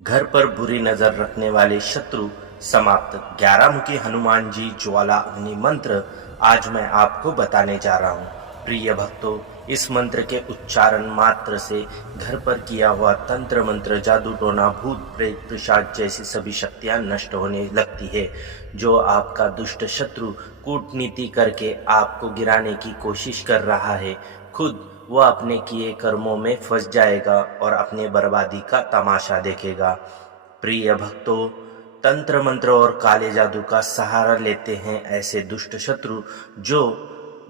घर पर बुरी नजर रखने वाले शत्रु समाप्त। 11 मुखी हनुमान जी ज्वाला अग्नि मंत्र आज मैं आपको बताने जा रहा हूँ। प्रिय भक्तों, इस मंत्र के उच्चारण मात्र से घर पर किया हुआ तंत्र मंत्र, जादू टोना, भूत प्रेत पिशाच जैसी सभी शक्तियां नष्ट होने लगती है। जो आपका दुष्ट शत्रु कूटनीति करके आपको गिराने की कोशिश कर रहा है, खुद वह अपने किए कर्मों में फंस जाएगा और अपने बर्बादी का तमाशा देखेगा। प्रिय भक्तों, तंत्र मंत्र और काले जादू का सहारा लेते हैं ऐसे दुष्ट शत्रु जो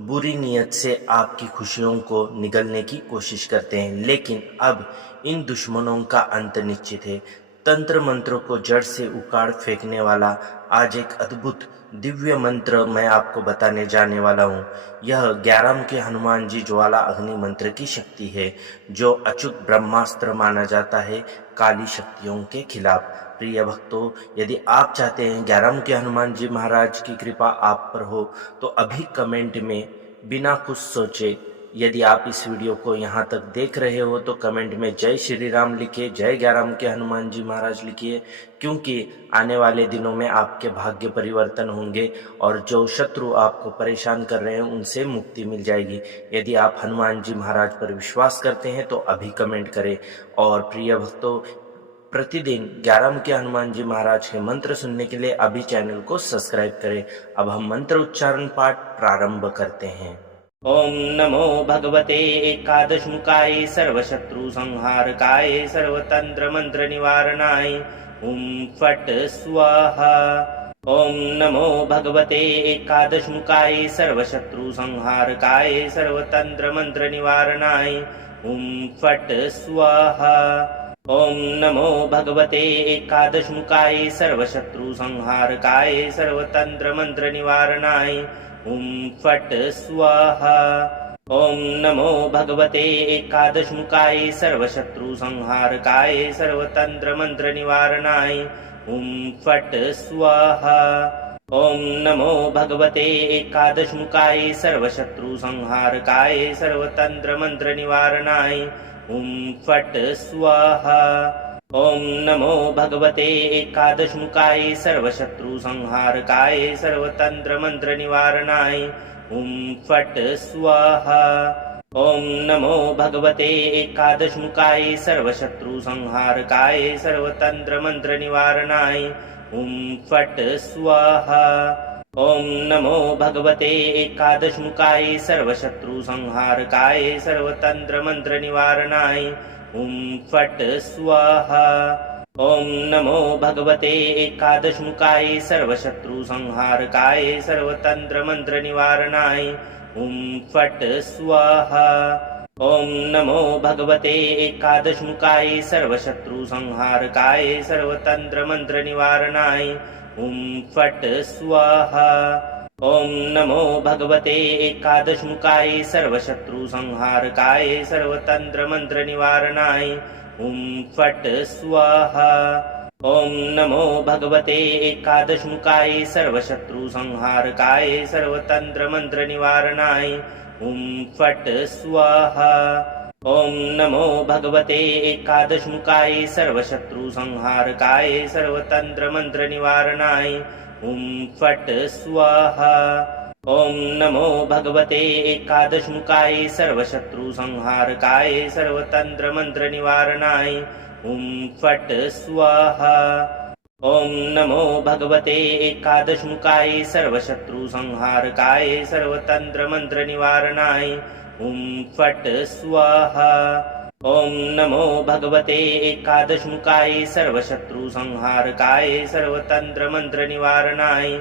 बुरी नीयत से आपकी खुशियों को निगलने की कोशिश करते हैं, लेकिन अब इन दुश्मनों का अंत निश्चित है। तंत्र मंत्रों को जड़ से उखाड़ फेंकने वाला आज एक अद्भुत दिव्य मंत्र मैं आपको बताने जाने वाला हूँ। यह 11 मुखी हनुमान जी ज्वाला अग्नि मंत्र की शक्ति है, जो अचूक ब्रह्मास्त्र माना जाता है काली शक्तियों के खिलाफ। प्रिय भक्तों, यदि आप चाहते हैं 11 मुखी हनुमान जी महाराज की कृपा आप पर हो, तो अभी कमेंट में बिना कुछ सोचे, यदि आप इस वीडियो को यहाँ तक देख रहे हो तो कमेंट में जय श्री राम लिखिए, जय 11 मुखी हनुमान जी महाराज लिखिए, क्योंकि आने वाले दिनों में आपके भाग्य परिवर्तन होंगे और जो शत्रु आपको परेशान कर रहे हैं उनसे मुक्ति मिल जाएगी। यदि आप हनुमान जी महाराज पर विश्वास करते हैं तो अभी कमेंट करें। और प्रिय भक्तों, प्रतिदिन 11 मुखी हनुमान जी महाराज के मंत्र सुनने के लिए अभी चैनल को सब्सक्राइब करें। अब हम मंत्र उच्चारण पाठ प्रारंभ करते हैं। ओम नमो भगवते एकादशमुखाय सर्वशत्रु संहारकाय सर्वतंत्र मंत्र निवारणाय ओम फट स्वाहा। ओम नमो भगवते एकादशमुखाय सर्वशत्रु संहारकाय सर्वतंत्र मंत्र निवारणाय ओम फट स्वाहा। ओम नमो भगवते एकादशमुखाय सर्वशत्रु संहारकाय सर्वतंत्र मंत्र निवारणाय ओम फट स्वाहा। ओम नमो भगवते एकादशमुखाय सर्वशत्रु संहारकाय सर्वतंत्र मंत्र निवारणाय ओम फट स्वाहा। ओम नमो भगवते एकादशमुखाय सर्वशत्रु संहारकाय सर्वतंत्र मंत्र निवारणाय ओम फट स्वाहा। ओम नमो भगवते एकादशमुखाय सर्वशत्रु संहारकाय सर्वतंत्र मंत्र निवारणाय ओम फट स्वाहा। ओम नमो भगवते एकादशमुखाय सर्वशत्रु संहारकाय सर्वतंत्र मंत्र निवारणाय ओम फट स्वाहा। ओम नमो भगवते एकादशमुखाय सर्वशत्रु संहारकाय सर्वतंत्र मंत्र निवारणाय ओम फट स्वाहा। ओम नमो भगवते एकादशमुखाय सर्वशत्रु संहारकाय सर्वतंत्र मंत्र निवारणाय ओम फट स्वाहा। ओम नमो भगवते एकादशमुखाय सर्वशत्रु संहारकाय सर्वतंत्र मंत्र निवारणाय ओम फट स्वाहा। ओम नमो भगवते एकादशमुखाय सर्वशत्रु संहारकाय सर्वतंत्र मंत्र निवारणाय ओम फट स्वाहा। ओम नमो भगवते एकादशमुखाय सर्वशत्रु संहारकाय सर्वतंत्र मंत्र निवारणाय ओम फट स्वाहा। ओम नमो भगवते एकादशमुखाय सर्वशत्रु संहारकाय सर्वतंत्र मंत्र निवारणाय ओम फट स्वाहा। ओम नमो भगवते एकादशमुखाय सर्वशत्रु संहारकाय सर्वतंत्र मंत्र निवारणाय ओम फट स्वाहा। ओम नमो भगवते एकादशमुखाय सर्वशत्रु संहारकाय सर्वतंत्र मंत्र निवारणाय ओम फट स्वाहा। ओम नमो भगवते एकादशमुखाय सर्वशत्रु संहारकाय सर्वतंत्र मंत्र निवारणाय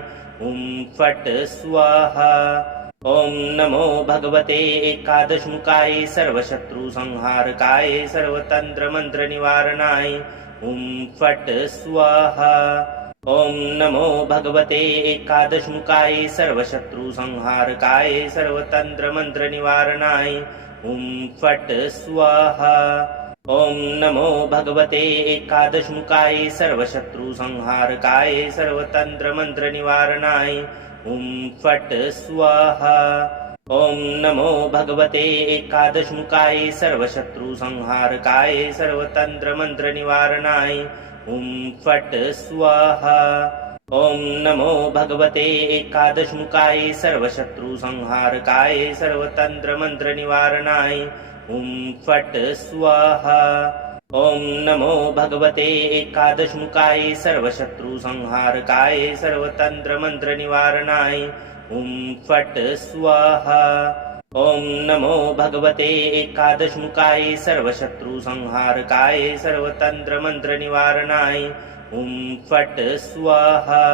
ओम फट स्वाहा। ओम नमो भगवते एकादशमुखाय सर्वशत्रु संहारकाय सर्वतंत्र मंत्र निवारणाय ओम फट स्वाहा। ओम नमो भगवते एकादशमुखाय सर्वशत्रु संहारकाय सर्वतंत्र मंत्र निवारणाय ओम फट स्वाहा। ओम नमो भगवते एकादशमुखाय सर्वशत्रु संहारकाय सर्वतंत्र मंत्र निवारणाय ओम फट स्वाहा। ओम नमो भगवते एकादशमुखाय सर्वशत्रु संहारकाय सर्वतंत्र मंत्र निवारणाय ॐ फट् स्वाहा। ॐ नमो भगवते एकादशमुखाय सर्वशत्रुसंहारकाय सर्वतन्त्रमन्त्रनिवारणाय ॐ फट् स्वाहा। ॐ नमो भगवते एकादशमुखाय सर्वशत्रुसंहारकाय सर्वतन्त्रमन्त्रनिवारणाय ॐ फट् स्वाहा। ॐ नमो भगवते एकादशमुखाय सर्वशत्रुसंहारकाय सर्वतन्त्रमन्त्रनिवारणाय ॐ फट् स्वाहा।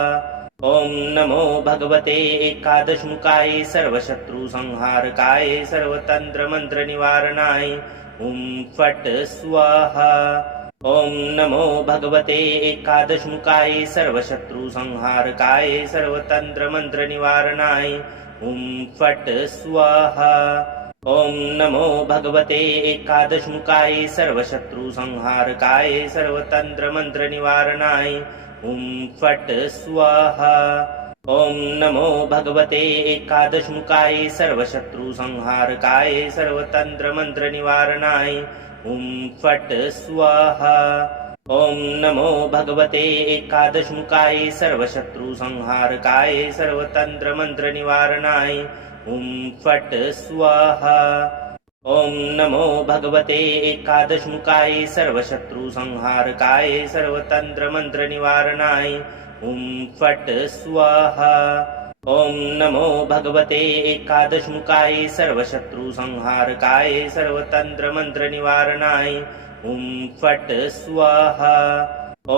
ॐ नमो भगवते एकादशमुखाय सर्वशत्रुसंहारकाय सर्वतन्त्रमन्त्रनिवारणाय ॐ फट् स्वाहा। ॐ नमो भगवते एकादशमुखाय सर्वशत्रुसंहारकाय सर्वतन्त्रमन्त्रनिवारणाय ॐ फट् स्वाहा। ॐ नमो भगवते एकादशमुखाय सर्वशत्रुसंहारकाय सर्वतन्त्रमन्त्रनिवारणाय ॐ फट् स्वाहा। ॐ नमो भगवते एकादशमुखाय सर्वशत्रुसंहारकाय सर्वतन्त्रमन्त्रनिवारणाय ॐ फट् स्वाहा। ॐ नमो भगवते एकादशमुखाय सर्वशत्रुसंहारकाय सर्वतन्त्रमन्त्रनिवारणाय ॐ फट् स्वाहा। ॐ नमो भगवते एकादशमुखाय सर्वशत्रुसंहारकाय सर्वतन्त्रमन्त्रनिवारणाय ॐ फट् स्वाहा। ॐ नमो भगवते एकादशमुखाय सर्वशत्रुसंहारकाय सर्वतन्त्रमन्त्रनिवारणाय ॐ फट् स्वाहा। ॐ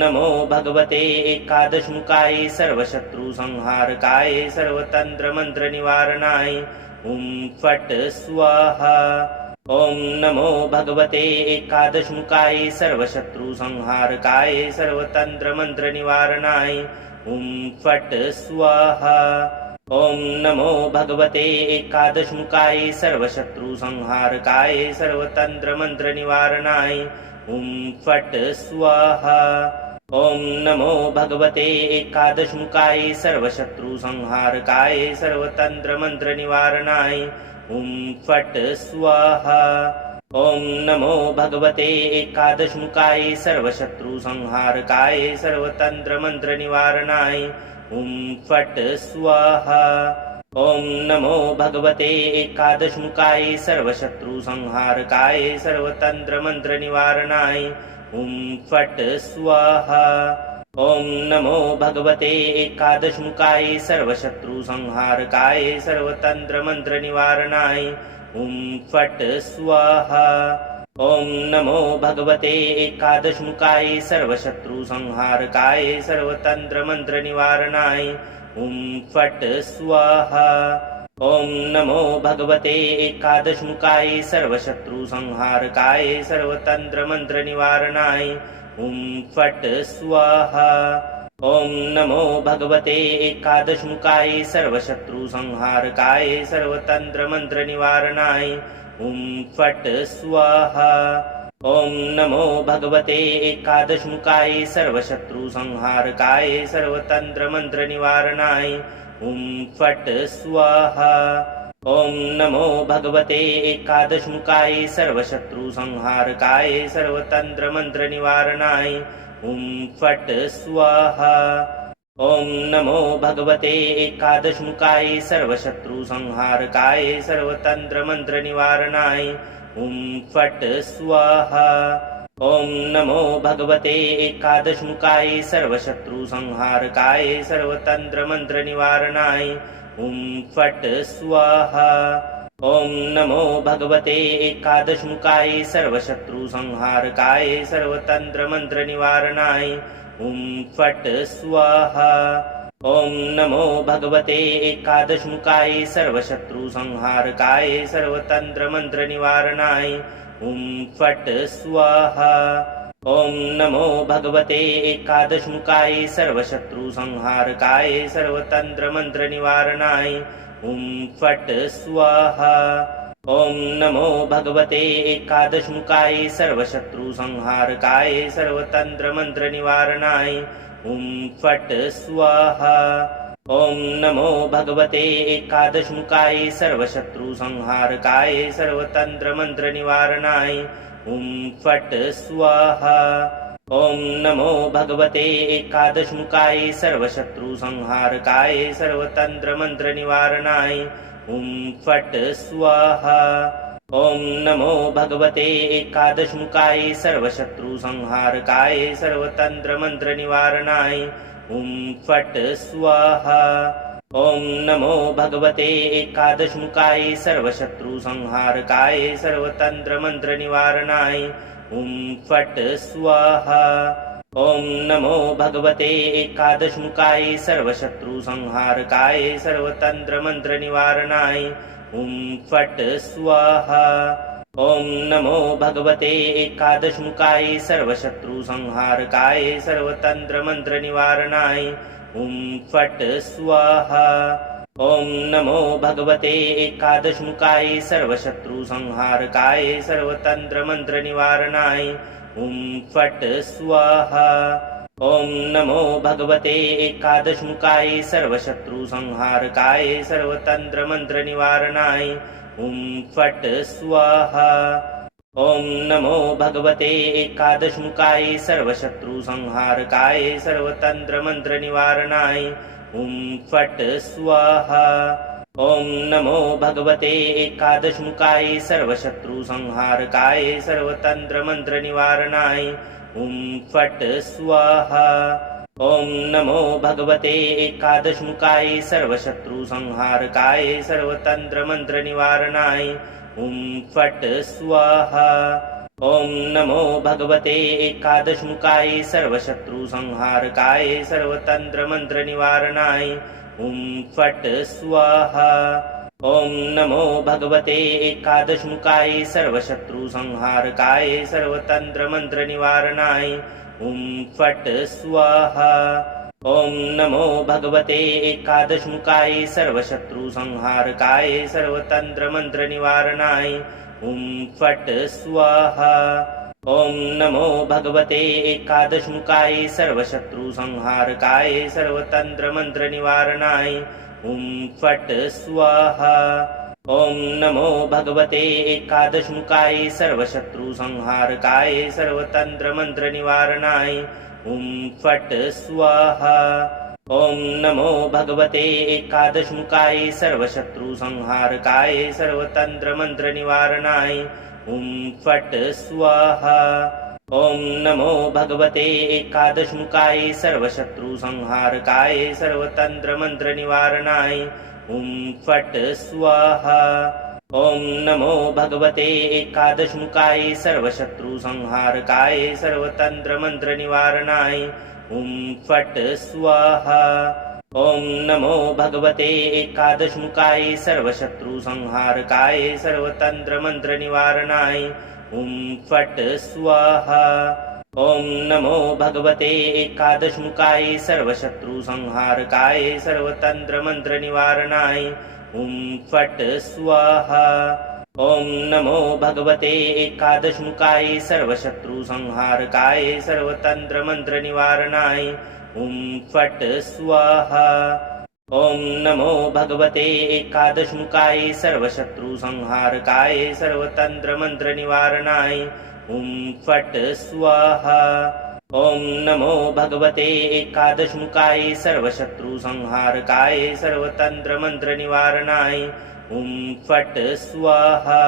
नमो भगवते एकादशमुखाय सर्वशत्रुसंहारकाय सर्वतन्त्रमन्त्रनिवारणाय ॐ फट् स्वाहा। ॐ नमो भगवते एकादशमुखाय सर्वशत्रुसंहारकाय सर्वतन्त्रमन्त्रनिवारणाय ॐ फट् स्वाहा। ॐ नमो भगवते एकादशमुखाय सर्वशत्रुसंहारकाय सर्वतन्त्रमन्त्रनिवारणाय ॐ फट् स्वाहा। ॐ नमो भगवते एकादशमुखाय सर्वशत्रुसंहारकाय सर्वतन्त्रमन्त्रनिवारणाय ॐ फट् स्वाहा। ॐ नमो भगवते एकादशमुखाय सर्वशत्रुसंहारकाय सर्वतन्त्रमन्त्रनिवारणाय ॐ फट् स्वाहा। ॐ नमो भगवते एकादशमुखाय सर्वशत्रुसंहारकाय सर्वतन्त्रमन्त्रनिवारणाय ॐ फट् स्वाहा। ॐ नमो भगवते एकादशमुखाय सर्वशत्रुसंहारकाय सर्वतन्त्रमन्त्रनिवारणाय ॐ फट् स्वाहा। ॐ नमो भगवते एकादशमुखाय सर्वशत्रुसंहारकाय सर्वतन्त्रमन्त्रनिवारणाय ॐ फट् स्वाहा। ॐ नमो भगवते एकादशमुखाय सर्वशत्रुसंहारकाय सर्वतन्त्रमन्त्रनिवारणाय ॐ फट् स्वाहा। ॐ नमो भगवते एकादशमुखाय सर्वशत्रुसंहारकाय सर्वतन्त्रमन्त्रनिवारणाय ॐ फट् स्वाहा। ॐ नमो भगवते एकादशमुखाय सर्वशत्रुसंहारकाय सर्वतन्त्रमन्त्रनिवारणाय ॐ फट् स्वाहा। ॐ नमो भगवते एकादशमुखाय सर्वशत्रुसंहारकाय सर्वतन्त्रमन्त्रनिवारणाय ॐ फट् स्वाहा। ॐ नमो भगवते एकादशमुखाय सर्वशत्रुसंहारकाय सर्वतन्त्रमन्त्रनिवारणाय ॐ फट् स्वाहा। ॐ नमो भगवते एकादशमुखाय सर्वशत्रुसंहारकाय सर्वतन्त्रमन्त्रनिवारणाय ॐ फट् स्वाहा। ॐ नमो भगवते एकादशमुखाय सर्वशत्रुसंहारकाय सर्वतन्त्रमन्त्रनिवारणाय ॐ फट् स्वाहा। ॐ नमो भगवते एकादशमुखाय सर्वशत्रुसंहारकाय सर्वतन्त्रमन्त्रनिवारणाय ॐ फट् स्वाहा। ॐ नमो भगवते एकादशमुखाय सर्वशत्रुसंहारकाय सर्वतन्त्रमन्त्रनिवारणाय ॐ फट् स्वाहा। ॐ नमो भगवते एकादशमुखाय सर्वशत्रुसंहारकाय सर्वतन्त्रमन्त्रनिवारणाय ॐ फट् स्वाहा। ॐ नमो भगवते एकादशमुखाय सर्वशत्रुसंहारकाय सर्वतन्त्रमन्त्रनिवारणाय ॐ फट् स्वाहा। ओम नमो भगवते एकादशमुखाय सर्वशत्रुसंहारकाय सर्वतंत्रमंत्रनिवारणाय ओम फट् स्वाहा। ओम नमो भगवते एकादशमुखाय सर्वशत्रुसंहारकाय सर्वतंत्रमंत्रनिवारणाय ओम फट् स्वाहा। ओम नमो भगवते एकादशमुखाय सर्वशत्रुसंहारकाय सर्वतंत्रमंत्रनिवारणाय ओम फट् स्वाहा। ओम नमो भगवते एकादशमुखाय सर्वशत्रुसंहारकाय सर्वतंत्रमंत्रनिवारणाय ओम फट् स्वाहा। ओम नमो भगवते एकादशमुखाय सर्वशत्रुसंहारकाय सर्वतंत्रमंत्रनिवारणाय ओम फट् स्वाहा। ओम नमो भगवते एकादशमुखाय सर्वशत्रुसंहारकाय सर्वतंत्रमंत्रनिवारणाय ओम फट् स्वाहा। ओम नमो भगवते एकादशमुखाय सर्वशत्रुसंहारकाय सर्वतंत्रमंत्रनिवारणाय ओम फट् स्वाहा। ओम नमो भगवते एकादशमुखाय सर्वशत्रुसंहारकाय सर्वतंत्रमंत्रनिवारणाय ओम फट् स्वाहा। ओम नमो भगवते एकादशमुखाय सर्वशत्रुसंहारकाय सर्वतंत्रमंत्रनिवारणाय ओम फट् स्वाहा। ओम नमो भगवते एकादशमुखाय सर्वशत्रुसंहारकाय सर्वतंत्रमंत्रनिवारणाय ओम फट् स्वाहा। ओम नमो भगवते एकादशमुखाय सर्वशत्रुसंहारकाय सर्वतंत्रमंत्रनिवारणाय ओम फट् स्वाहा। ओम नमो भगवते एकादशमुखाय सर्वशत्रुसंहारकाय सर्वतंत्रमंत्रनिवारणाय ओम फट् स्वाहा। ओम नमो भगवते एकादशमुखाय सर्वशत्रुसंहारकाय सर्वतंत्रमंत्रनिवारणाय ओम फट् स्वाहा। ओम नमो भगवते एकादशमुखाय सर्वशत्रुसंहारकाय सर्वतंत्रमंत्रनिवारणाय ओम फट् स्वाहा। ओम नमो भगवते एकादशमुखाय सर्वशत्रुसंहारकाय सर्वतंत्रमंत्रनिवारणाय ओम फट् स्वाहा। ओम नमो भगवते एकादशमुखाय सर्वशत्रुसंहारकाय सर्वतंत्रमंत्रनिवारणाय ओम फट् स्वाहा। ओम नमो भगवते एकादशमुखाय सर्वशत्रुसंहारकाय सर्वतंत्रमंत्रनिवारणाय ओम फट् स्वाहा। ओम नमो भगवते एकादशमुखाय सर्वशत्रुसंहारकाय सर्वतंत्रमंत्रनिवारणाय ओम फट् स्वाहा। ओम नमो भगवते एकादशमुखाय सर्वशत्रुसंहारकाय सर्वतंत्रमंत्रनिवारणाय ओम फट् स्वाहा। ओम नमो भगवते एकादशमुखाय सर्वशत्रुसंहारकाय सर्वतंत्रमंत्रनिवारणाय ओम फट् स्वाहा। ओम नमो भगवते एकादशमुखाय सर्वशत्रुसंहारकाय सर्वतंत्रमंत्रनिवारणाय ओम फट् स्वाहा। ओम नमो भगवते एकादशमुखाय सर्वशत्रुसंहारकाय सर्वतंत्रमंत्रनिवारणाय ओम फट् स्वाहा। ओम नमो भगवते एकादशमुखाय सर्वशत्रुसंहारकाय सर्वतंत्रमंत्रनिवारणाय ओम फट् स्वाहा।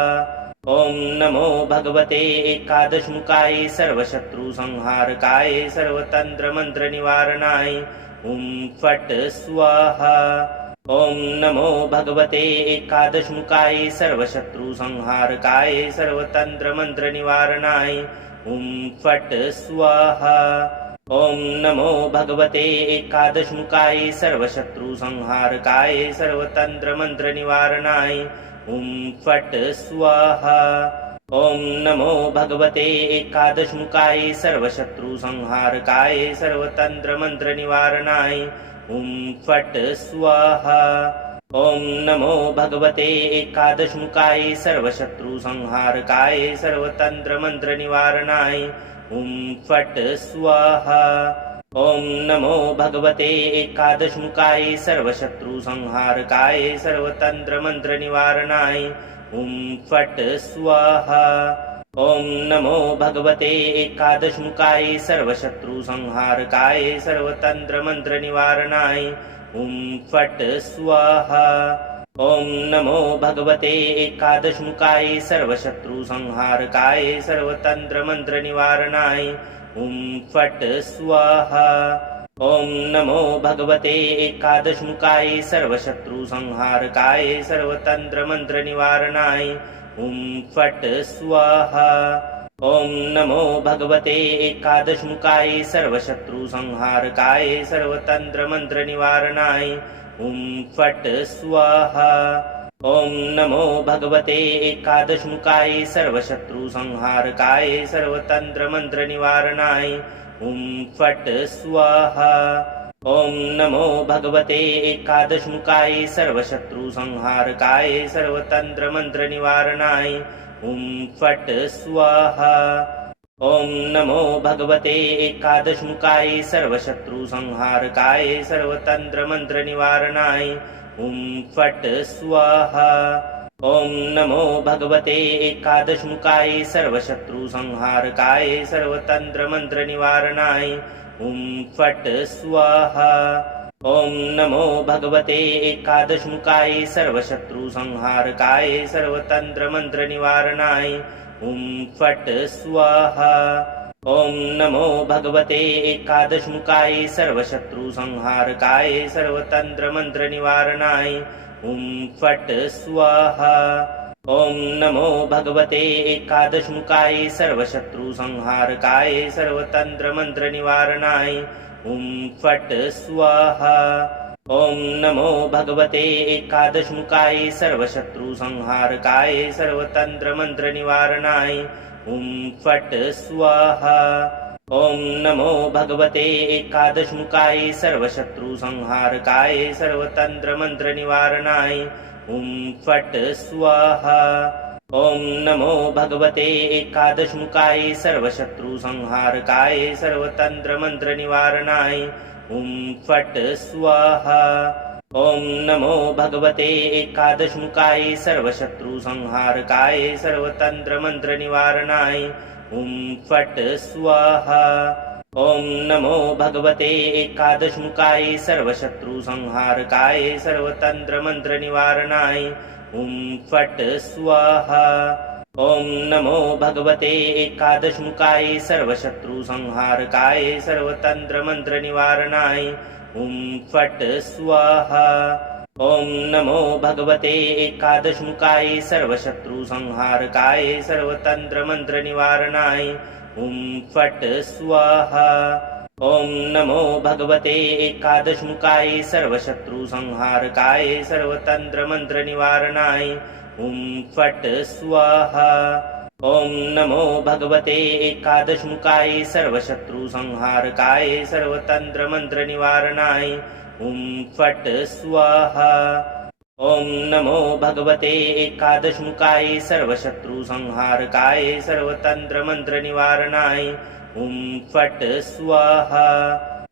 ओम नमो भगवते एकादशमुखाय सर्वशत्रुसंहारकाय सर्वतंत्रमंत्रनिवारणाय ओम फट् स्वाहा। ओम नमो भगवते एकादशमुखाय सर्वशत्रुसंहारकाय सर्वतंत्रमंत्रनिवारणाय ओम फट् स्वाहा। ओम नमो भगवते एकादशमुखाय सर्वशत्रुसंहारकाय सर्वतंत्रमंत्रनिवारणाय ओम फट् स्वाहा। ओम नमो भगवते एकादशमुखाय सर्वशत्रुसंहारकाय सर्वतंत्रमंत्रनिवारणाय ओम फट् स्वाहा। ओम नमो भगवते एकादशमुखाय सर्वशत्रुसंहारकाय सर्वतंत्रमंत्रनिवारणाय ओम फट् स्वाहा। ओम नमो भगवते एकादशमुखाय सर्वशत्रुसंहारकाय सर्वतंत्रमंत्रनिवारणाय ओम फट् स्वाहा। ओम नमो भगवते एकादशमुखाय सर्वशत्रुसंहारकाय सर्वतंत्रमंत्रनिवारणाय ओम फट् स्वाहा। ओम नमो भगवते एकादशमुखाय सर्वशत्रुसंहारकाय सर्वतंत्रमंत्रनिवारणाय ओम फट् स्वाहा। ओम नमो भगवते एकादशमुखाय सर्वशत्रुसंहारकाय सर्वतंत्रमंत्रनिवारणाय ओम फट् स्वाहा। ओम नमो भगवते एकादशमुखाय सर्वशत्रुसंहारकाय सर्वतंत्रमंत्रनिवारणाय ओम फट् स्वाहा। ओम नमो भगवते एकादशमुखाय सर्वशत्रुसंहारकाय सर्वतंत्रमंत्रनिवारणाय ओम फट् स्वाहा। ओम नमो भगवते एकादशमुखाय सर्वशत्रुसंहारकाय सर्वतंत्रमंत्रनिवारणाय ओम फट् स्वाहा। ओम नमो भगवते एकादशमुखाय सर्वशत्रुसंहारकाय सर्वतंत्रमंत्रनिवारणाय ओम फट् स्वाहा। ओम नमो भगवते एकादशमुखाय सर्वशत्रुसंहारकाय सर्वतंत्रमंत्रनिवारणाय ओम फट् स्वाहा। ओम नमो भगवते एकादशमुखाय सर्वशत्रुसंहारकाय सर्वतंत्रमंत्रनिवारणाय ओम फट् स्वाहा। ओम नमो भगवते एकादशमुखाय सर्वशत्रुसंहारकाय सर्वतंत्रमंत्रनिवारणाय ओम फट् स्वाहा। ओम नमो भगवते एकादशमुखाय सर्वशत्रुसंहारकाय सर्वतंत्रमंत्रनिवारणाय ओम फट् स्वाहा। ओम नमो भगवते एकादशमुखाय सर्वशत्रुसंहारकाय सर्वतंत्रमंत्रनिवारणाय ओम फट् स्वाहा। ओम नमो भगवते एकादशमुखाय सर्वशत्रुसंहारकाय सर्वतंत्रमंत्रनिवारणाय ओम फट् स्वाहा। ओम नमो भगवते एकादशमुखाय सर्वशत्रुसंहारकाय सर्वतंत्रमंत्रनिवारणाय ओम फट् स्वाहा। ओम नमो भगवते एकादशमुखाय सर्वशत्रुसंहारकाय सर्वतंत्रमंत्रनिवारणाय ओम फट् स्वाहा। ओम नमो भगवते एकादशमुखाय सर्वशत्रुसंहारकाय सर्वतंत्रमंत्रनिवारणाय ओम फट् स्वाहा। ओम नमो भगवते एकादशमुखाय सर्वशत्रुसंहारकाय सर्वतंत्रमंत्रनिवारणाय ओम फट् स्वाहा। ओम नमो भगवते एकादशमुखाय सर्वशत्रुसंहारकाय सर्वतंत्रमंत्रनिवारणाय ओम फट् स्वाहा। ओम नमो भगवते एकादशमुखाय सर्वशत्रुसंहारकाय सर्वतंत्रमंत्रनिवारणाय ओम फट् स्वाहा। ओम नमो भगवते एकादशमुखाय सर्वशत्रुसंहारकाय सर्वतंत्रमंत्रनिवारणाय ओम फट् स्वाहा। ओम नमो भगवते एकादशमुखाय सर्वशत्रुसंहारकाय सर्वतंत्रमंत्रनिवारणाय ओम फट् स्वाहा।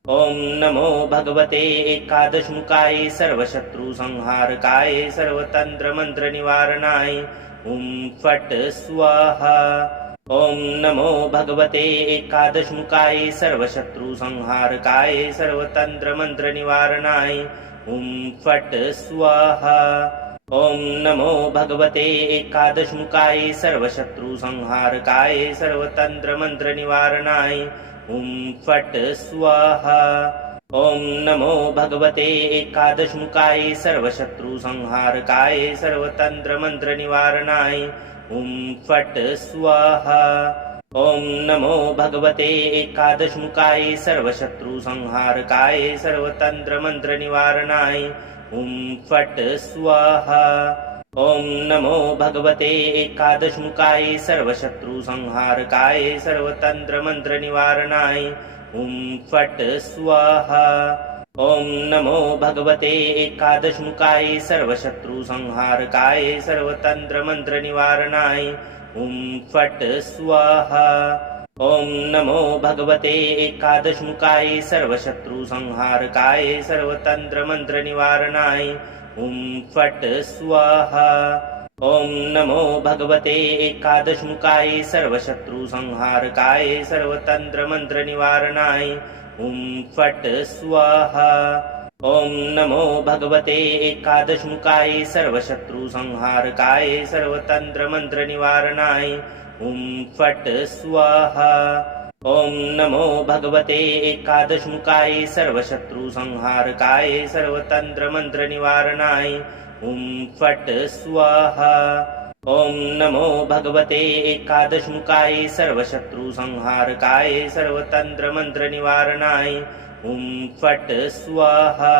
ओम नमो भगवते एकादशमुखाय सर्वशत्रुसंहारकाय सर्वतंत्रमंत्रनिवारणाय ओम फट् स्वाहा। ओम नमो भगवते एकादशमुखाय सर्वशत्रुसंहारकाय सर्वतंत्रमंत्रनिवारणाय ओम फट् स्वाहा। ओम नमो भगवते एकादशमुखाय सर्वशत्रुसंहारकाय सर्वतंत्रमंत्रनिवारणाय ओम फट् स्वाहा। ओम नमो भगवते एकादशमुखाय सर्वशत्रुसंहारकाय सर्वतंत्रमंत्रनिवारणाय ओम फट् स्वाहा। ओम नमो भगवते एकादशमुखाय सर्वशत्रुसंहारकाय सर्वतंत्रमंत्रनिवारणाय ओम फट् स्वाहा। ओम नमो भगवते एकादशमुखाय सर्वशत्रुसंहारकाय सर्वतंत्रमंत्रनिवारणाय ओम फट् स्वाहा। ओम नमो भगवते एकादशमुखाय सर्वशत्रुसंहारकाय सर्वतंत्रमंत्रनिवारणाय ओम फट् स्वाहा। ओम नमो भगवते एकादशमुखाय सर्वशत्रुसंहारकाय सर्वतंत्रमंत्रनिवारणाय ओम फट् स्वाहा। ओम नमो भगवते एकादशमुखाय सर्वशत्रुसंहारकाय सर्वतंत्रमंत्रनिवारणाय ओम फट् स्वाहा। ओम नमो भगवते एकादशमुखाय सर्वशत्रुसंहारकाय सर्वतंत्रमंत्रनिवारणाय ओम फट् स्वाहा। ओम नमो भगवते एकादशमुखाय सर्वशत्रुसंहारकाय सर्वतंत्रमंत्रनिवारणाय ओम फट् स्वाहा। ओम नमो भगवते एकादशमुखाय सर्वशत्रुसंहारकाय सर्वतंत्रमंत्रनिवारणाय ओम फट् स्वाहा।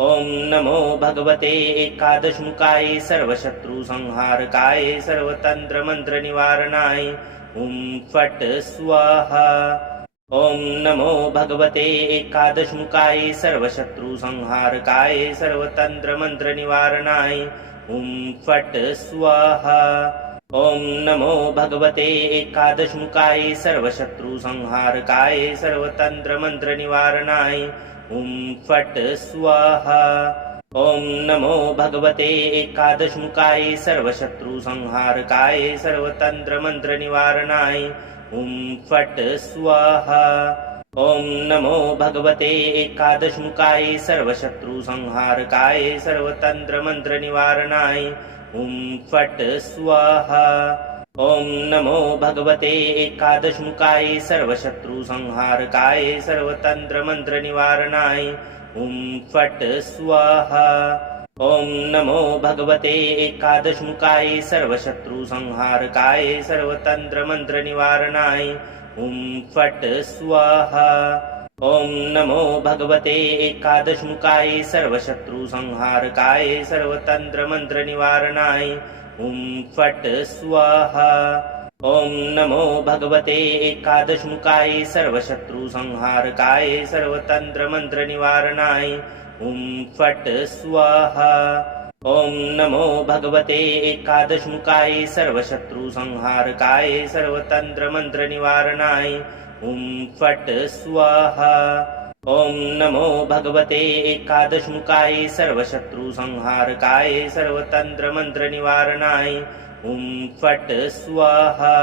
ओम नमो भगवते एकादशमुखाय सर्वशत्रुसंहारकाय सर्वतंत्रमंत्रनिवारणाय ओम फट् स्वाहा। ओम नमो भगवते एकादशमुखाय सर्वशत्रुसंहारकाय सर्वतंत्रमंत्रनिवारणाय ओम फट् स्वाहा। ओम नमो भगवते एकादशमुखाय सर्वशत्रुसंहारकाय सर्वतंत्रमंत्रनिवारणाय ओम फट् स्वाहा। ओम नमो भगवते एकादशमुखाय सर्वशत्रुसंहारकाय सर्वतंत्रमंत्रनिवारणाय ओम फट् स्वाहा। ओम नमो भगवते एकादशमुखाय सर्वशत्रुसंहारकाय सर्वतंत्रमंत्रनिवारणाय ओम फट् स्वाहा। ओम नमो भगवते एकादशमुखाय सर्वशत्रुसंहारकाय सर्वतंत्रमंत्रनिवारणाय ओम फट् स्वाहा। ओम नमो भगवते एकादशमुखाय सर्वशत्रुसंहारकाय सर्वतंत्रमंत्रनिवारणाय ओम फट् स्वाहा। ओम नमो भगवते एकादशमुखाय सर्वशत्रुसंहारकाय सर्वतंत्रमंत्रनिवारणाय ओम फट् स्वाहा। ओम नमो भगवते एकादशमुखाय सर्वशत्रुसंहारकाय सर्वतंत्रमंत्रनिवारणाय ओम फट् स्वाहा। ओम नमो भगवते एकादशमुखाय सर्वशत्रुसंहारकाय सर्वतंत्रमंत्रनिवारणाय ओम फट् स्वाहा। ओम नमो भगवते एकादशमुखाय सर्वशत्रुसंहारकाय सर्वतंत्रमंत्रनिवारणाय ओम फट् स्वाहा।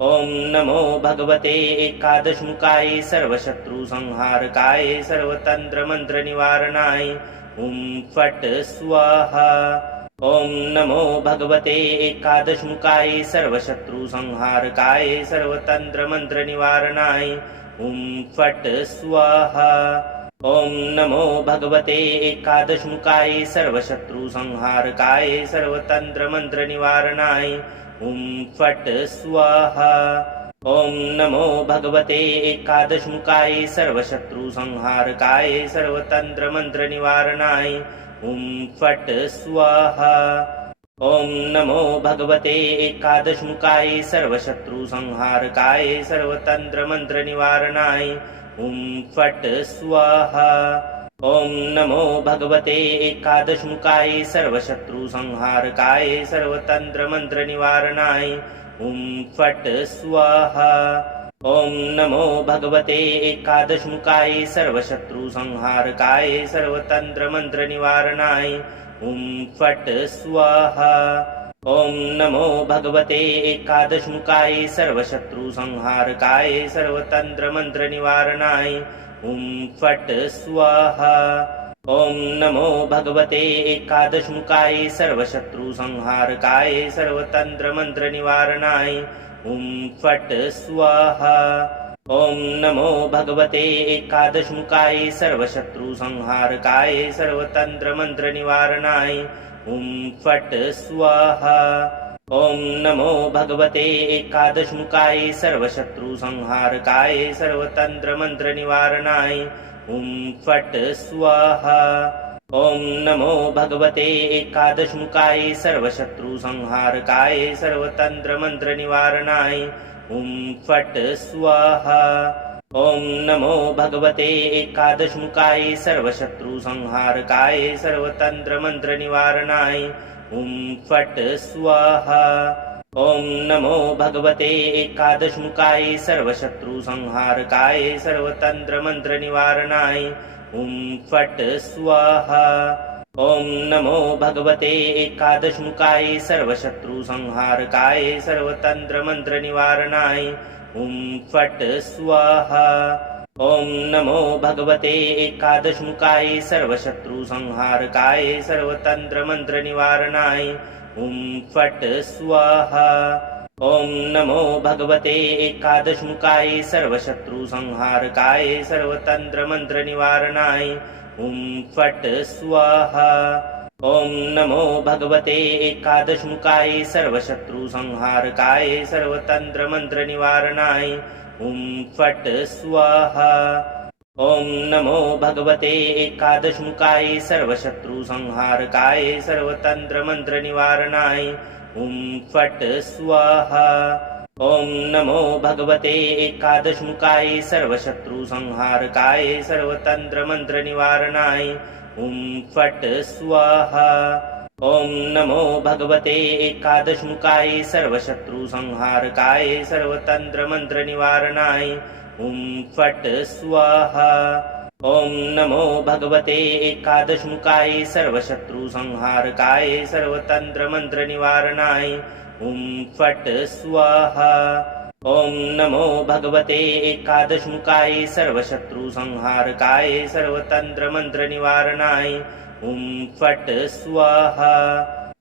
ओम नमो भगवते एकादशमुखाय सर्वशत्रुसंहारकाय सर्वतंत्रमंत्रनिवारणाय ओम फट् स्वाहा। ओम नमो भगवते एकादशमुखाय सर्वशत्रुसंहारकाय सर्वतंत्रमंत्रनिवारणाय ओम फट् स्वाहा। ओम नमो भगवते एकादशमुखाय सर्वशत्रुसंहारकाय सर्वतंत्रमंत्रनिवारणाय ओम फट् स्वाहा। ओम नमो भगवते एकादशमुखाय सर्वशत्रुसंहारकाय सर्वतंत्रमंत्रनिवारणाय ओम फट् स्वाहा। ओम नमो भगवते एकादशमुखाय सर्वशत्रुसंहारकाय सर्वतंत्रमंत्रनिवारणाय ओम फट् स्वाहा। ओम नमो भगवते एकादशमुखाय सर्वशत्रुसंहारकाय सर्वतंत्रमंत्रनिवारणाय ओम फट् स्वाहा। ओम नमो भगवते एकादशमुखाय सर्वशत्रुसंहारकाय सर्वतंत्रमंत्रनिवारणाय ओम फट् स्वाहा। ओम नमो भगवते एकादशमुखाय सर्वशत्रुसंहारकाय सर्वतंत्रमंत्रनिवारणाय ओम फट् स्वाहा। ओम नमो भगवते एकादशमुखाय सर्वशत्रुसंहारकाय सर्वतंत्रमंत्रनिवारणाय ओम फट् स्वाहा। ओम नमो भगवते एकादशमुखाय सर्वशत्रुसंहारकाय सर्वतंत्रमंत्रनिवारणाय ओम फट् स्वाहा। ओम नमो भगवते एकादशमुखाय सर्वशत्रुसंहारकाय सर्वतंत्रमंत्रनिवारणाय ओम फट् स्वाहा। ओम नमो भगवते एकादशमुखाय सर्वशत्रुसंहारकाय सर्वतंत्रमंत्रनिवारणाय ओम फट् स्वाहा। ओम नमो भगवते एकादशमुखाय सर्वशत्रुसंहारकाय सर्वतंत्रमंत्रनिवारणाय ओम फट् स्वाहा। ओम नमो भगवते एकादशमुखाय सर्वशत्रुसंहारकाय सर्वतंत्रमंत्रनिवारणाय ओम फट् स्वाहा। ओम नमो भगवते एकादशमुखाय सर्वशत्रुसंहारकाय सर्वतंत्रमंत्रनिवारणाय ओम फट् स्वाहा। ओम नमो भगवते एकादशमुखाय सर्वशत्रुसंहारकाय सर्वतंत्रमंत्रनिवारणाय ओम फट् स्वाहा। ओम नमो भगवते एकादशमुखाय सर्वशत्रुसंहारकाय सर्वतंत्रमंत्रनिवारणाय ओम फट् स्वाहा। ओम नमो भगवते एकादशमुखाय सर्वशत्रुसंहारकाय सर्वतंत्रमंत्रनिवारणाय ओम फट् स्वाहा। ओम नमो भगवते एकादशमुखाय सर्वशत्रुसंहारकाय सर्वतंत्रमंत्रनिवारणाय ओम फट् स्वाहा। ओम नमो भगवते एकादशमुखाय सर्वशत्रुसंहारकाय सर्वतंत्रमंत्रनिवारणाय ओम फट् स्वाहा। ओम नमो भगवते एकादशमुखाय सर्वशत्रुसंहारकाय सर्वतंत्रमंत्रनिवारणाय ओम फट् स्वाहा। ओम नमो भगवते एकादशमुखाय सर्वशत्रुसंहारकाय सर्वतंत्रमंत्रनिवारणाय ओम फट् स्वाहा। ओम नमो भगवते एकादशमुखाय सर्वशत्रुसंहारकाय सर्वतंत्रमंत्रनिवारणाय ओम फट् स्वाहा।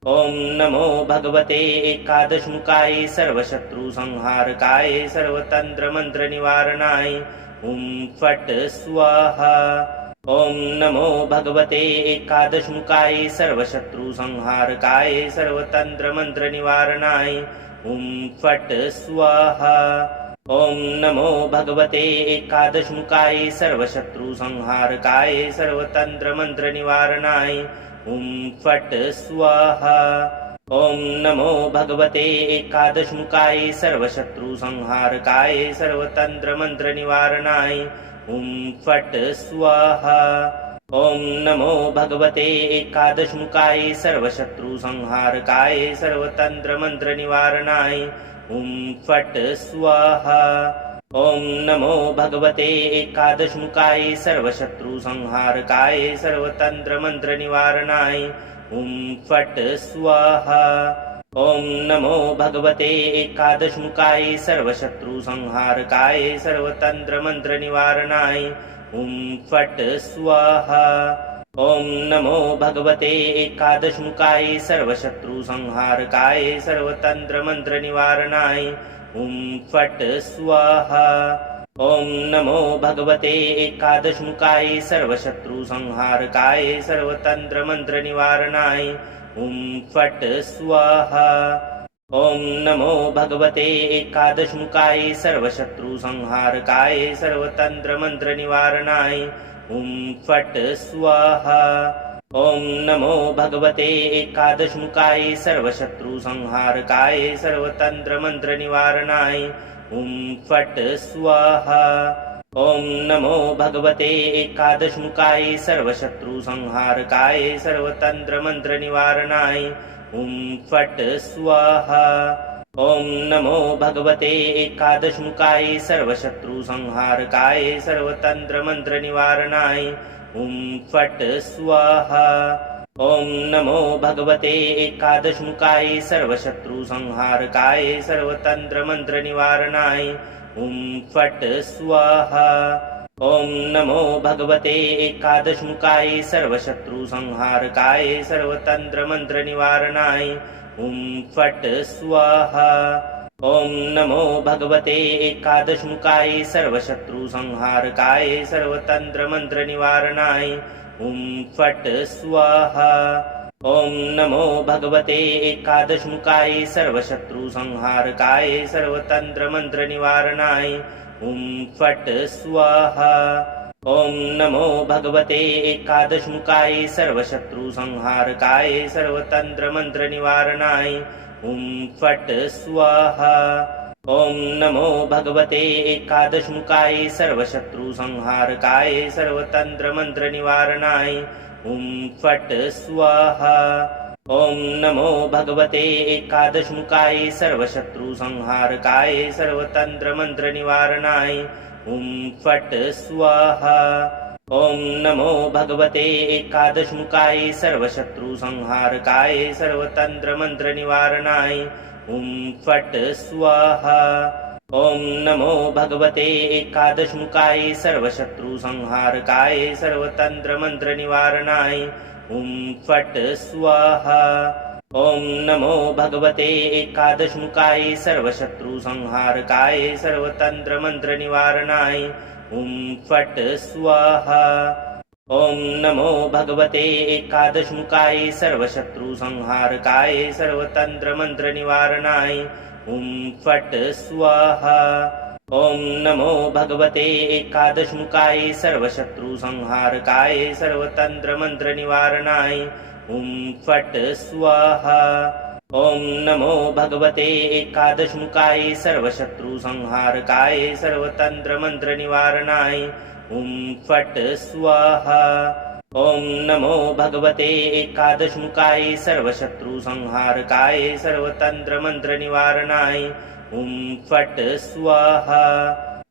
ओम नमो भगवते एकादशमुखाय सर्वशत्रुसंहारकाय सर्वतंत्रमंत्रनिवारणाय ओम फट् स्वाहा। ओम नमो भगवते एकादशमुखाय सर्वशत्रुसंहारकाय सर्वतंत्रमंत्रनिवारणाय ओम फट् स्वाहा। ओम नमो भगवते एकादशमुखाय सर्वशत्रुसंहारकाय सर्वतंत्रमंत्रनिवारणाय ओम फट् स्वाहा। ओम नमो भगवते एकादशमुखाय सर्वशत्रुसंहारकाय सर्वतंत्रमंत्रनिवारणाय ओम फट् स्वाहा। ओम नमो भगवते एकादशमुखाय सर्वशत्रुसंहारकाय सर्वतंत्रमंत्रनिवारणाय ओम फट् स्वाहा। ओम नमो भगवते एकादशमुखाय सर्वशत्रुसंहारकाय सर्वतंत्रमंत्रनिवारणाय ओम फट् स्वाहा। ओम नमो भगवते एकादशमुखाय सर्वशत्रुसंहारकाय सर्वतंत्रमंत्रनिवारणाय ओम फट् स्वाहा। ओम नमो भगवते एकादशमुखाय सर्वशत्रुसंहारकाय सर्वतंत्रमंत्रनिवारणाय ओम फट् स्वाहा। ओम नमो भगवते एकादशमुखाय सर्वशत्रुसंहारकाय सर्वतंत्रमंत्रनिवारणाय ओम फट् स्वाहा। ओम नमो भगवते एकादशमुखाय सर्वशत्रुसंहारकाय सर्वतंत्रमंत्रनिवारणाय ओम फट् स्वाहा। ओम नमो भगवते एकादशमुखाय सर्वशत्रुसंहारकाय सर्वतंत्रमंत्रनिवारणाय ओम फट् स्वाहा। ओम नमो भगवते एकादशमुखाय सर्वशत्रुसंहारकाय सर्वतंत्रमंत्रनिवारणाय ओम फट् स्वाहा। ओम नमो भगवते एकादशमुखाय सर्वशत्रुसंहारकाय सर्वतंत्रमंत्रनिवारणाय ओम फट् स्वाहा। ओम नमो भगवते एकादशमुखाय सर्वशत्रुसंहारकाय सर्वतंत्रमंत्रनिवारणाय ओम फट् स्वाहा। ओम नमो भगवते एकादशमुखाय सर्वशत्रुसंहारकाय सर्वतंत्रमंत्रनिवारणाय ओम फट् स्वाहा। ओम नमो भगवते एकादशमुखाय सर्वशत्रुसंहारकाय सर्वतंत्रमंत्रनिवारणाय ओम फट् स्वाहा। ओम नमो भगवते एकादशमुखाय सर्वशत्रुसंहारकाय सर्वतंत्रमंत्रनिवारणाय ओम फट् स्वाहा। ओम नमो भगवते एकादशमुखाय सर्वशत्रुसंहारकाय सर्वतंत्रमंत्रनिवारणाय ओम फट् स्वाहा। ओम नमो भगवते एकादशमुखाय सर्वशत्रुसंहारकाय सर्वतंत्रमंत्रनिवारणाय ओम फट् स्वाहा। ओम नमो भगवते एकादशमुखाय सर्वशत्रुसंहारकाय सर्वतंत्रमंत्रनिवारणाय ॐ फट् स्वाहा। ॐ नमो भगवते एकादशमुखाय सर्वशत्रुसंहारकाय सर्वतन्त्रमन्त्रनिवारणाय ॐ फट् स्वाहा। ॐ नमो भगवते एकादशमुखाय सर्वशत्रुसंहारकाय सर्वतन्त्रमन्त्रनिवारणाय ॐ फट् स्वाहा। ॐ नमो भगवते एकादशमुखाय सर्वशत्रुसंहारकाय सर्वतन्त्रमन्त्रनिवारणाय ॐ फट् स्वाहा। ॐ नमो भगवते एकादशमुखाय सर्वशत्रुसंहारकाय सर्वतन्त्रमन्त्रनिवारणाय ॐ फट् स्वाहा। ॐ नमो भगवते एकादशमुखाय सर्वशत्रुसंहारकाय सर्वतन्त्रमन्त्रनिवारणाय ॐ फट् स्वाहा। ॐ नमो भगवते एकादशमुखाय सर्वशत्रुसंहारकाय सर्वतन्त्रमन्त्रनिवारणाय ॐ फट् स्वाहा। ॐ नमो भगवते एकादशमुखाय सर्वशत्रुसंहारकाय सर्वतन्त्रमन्त्रनिवारणाय ॐ फट् स्वाहा।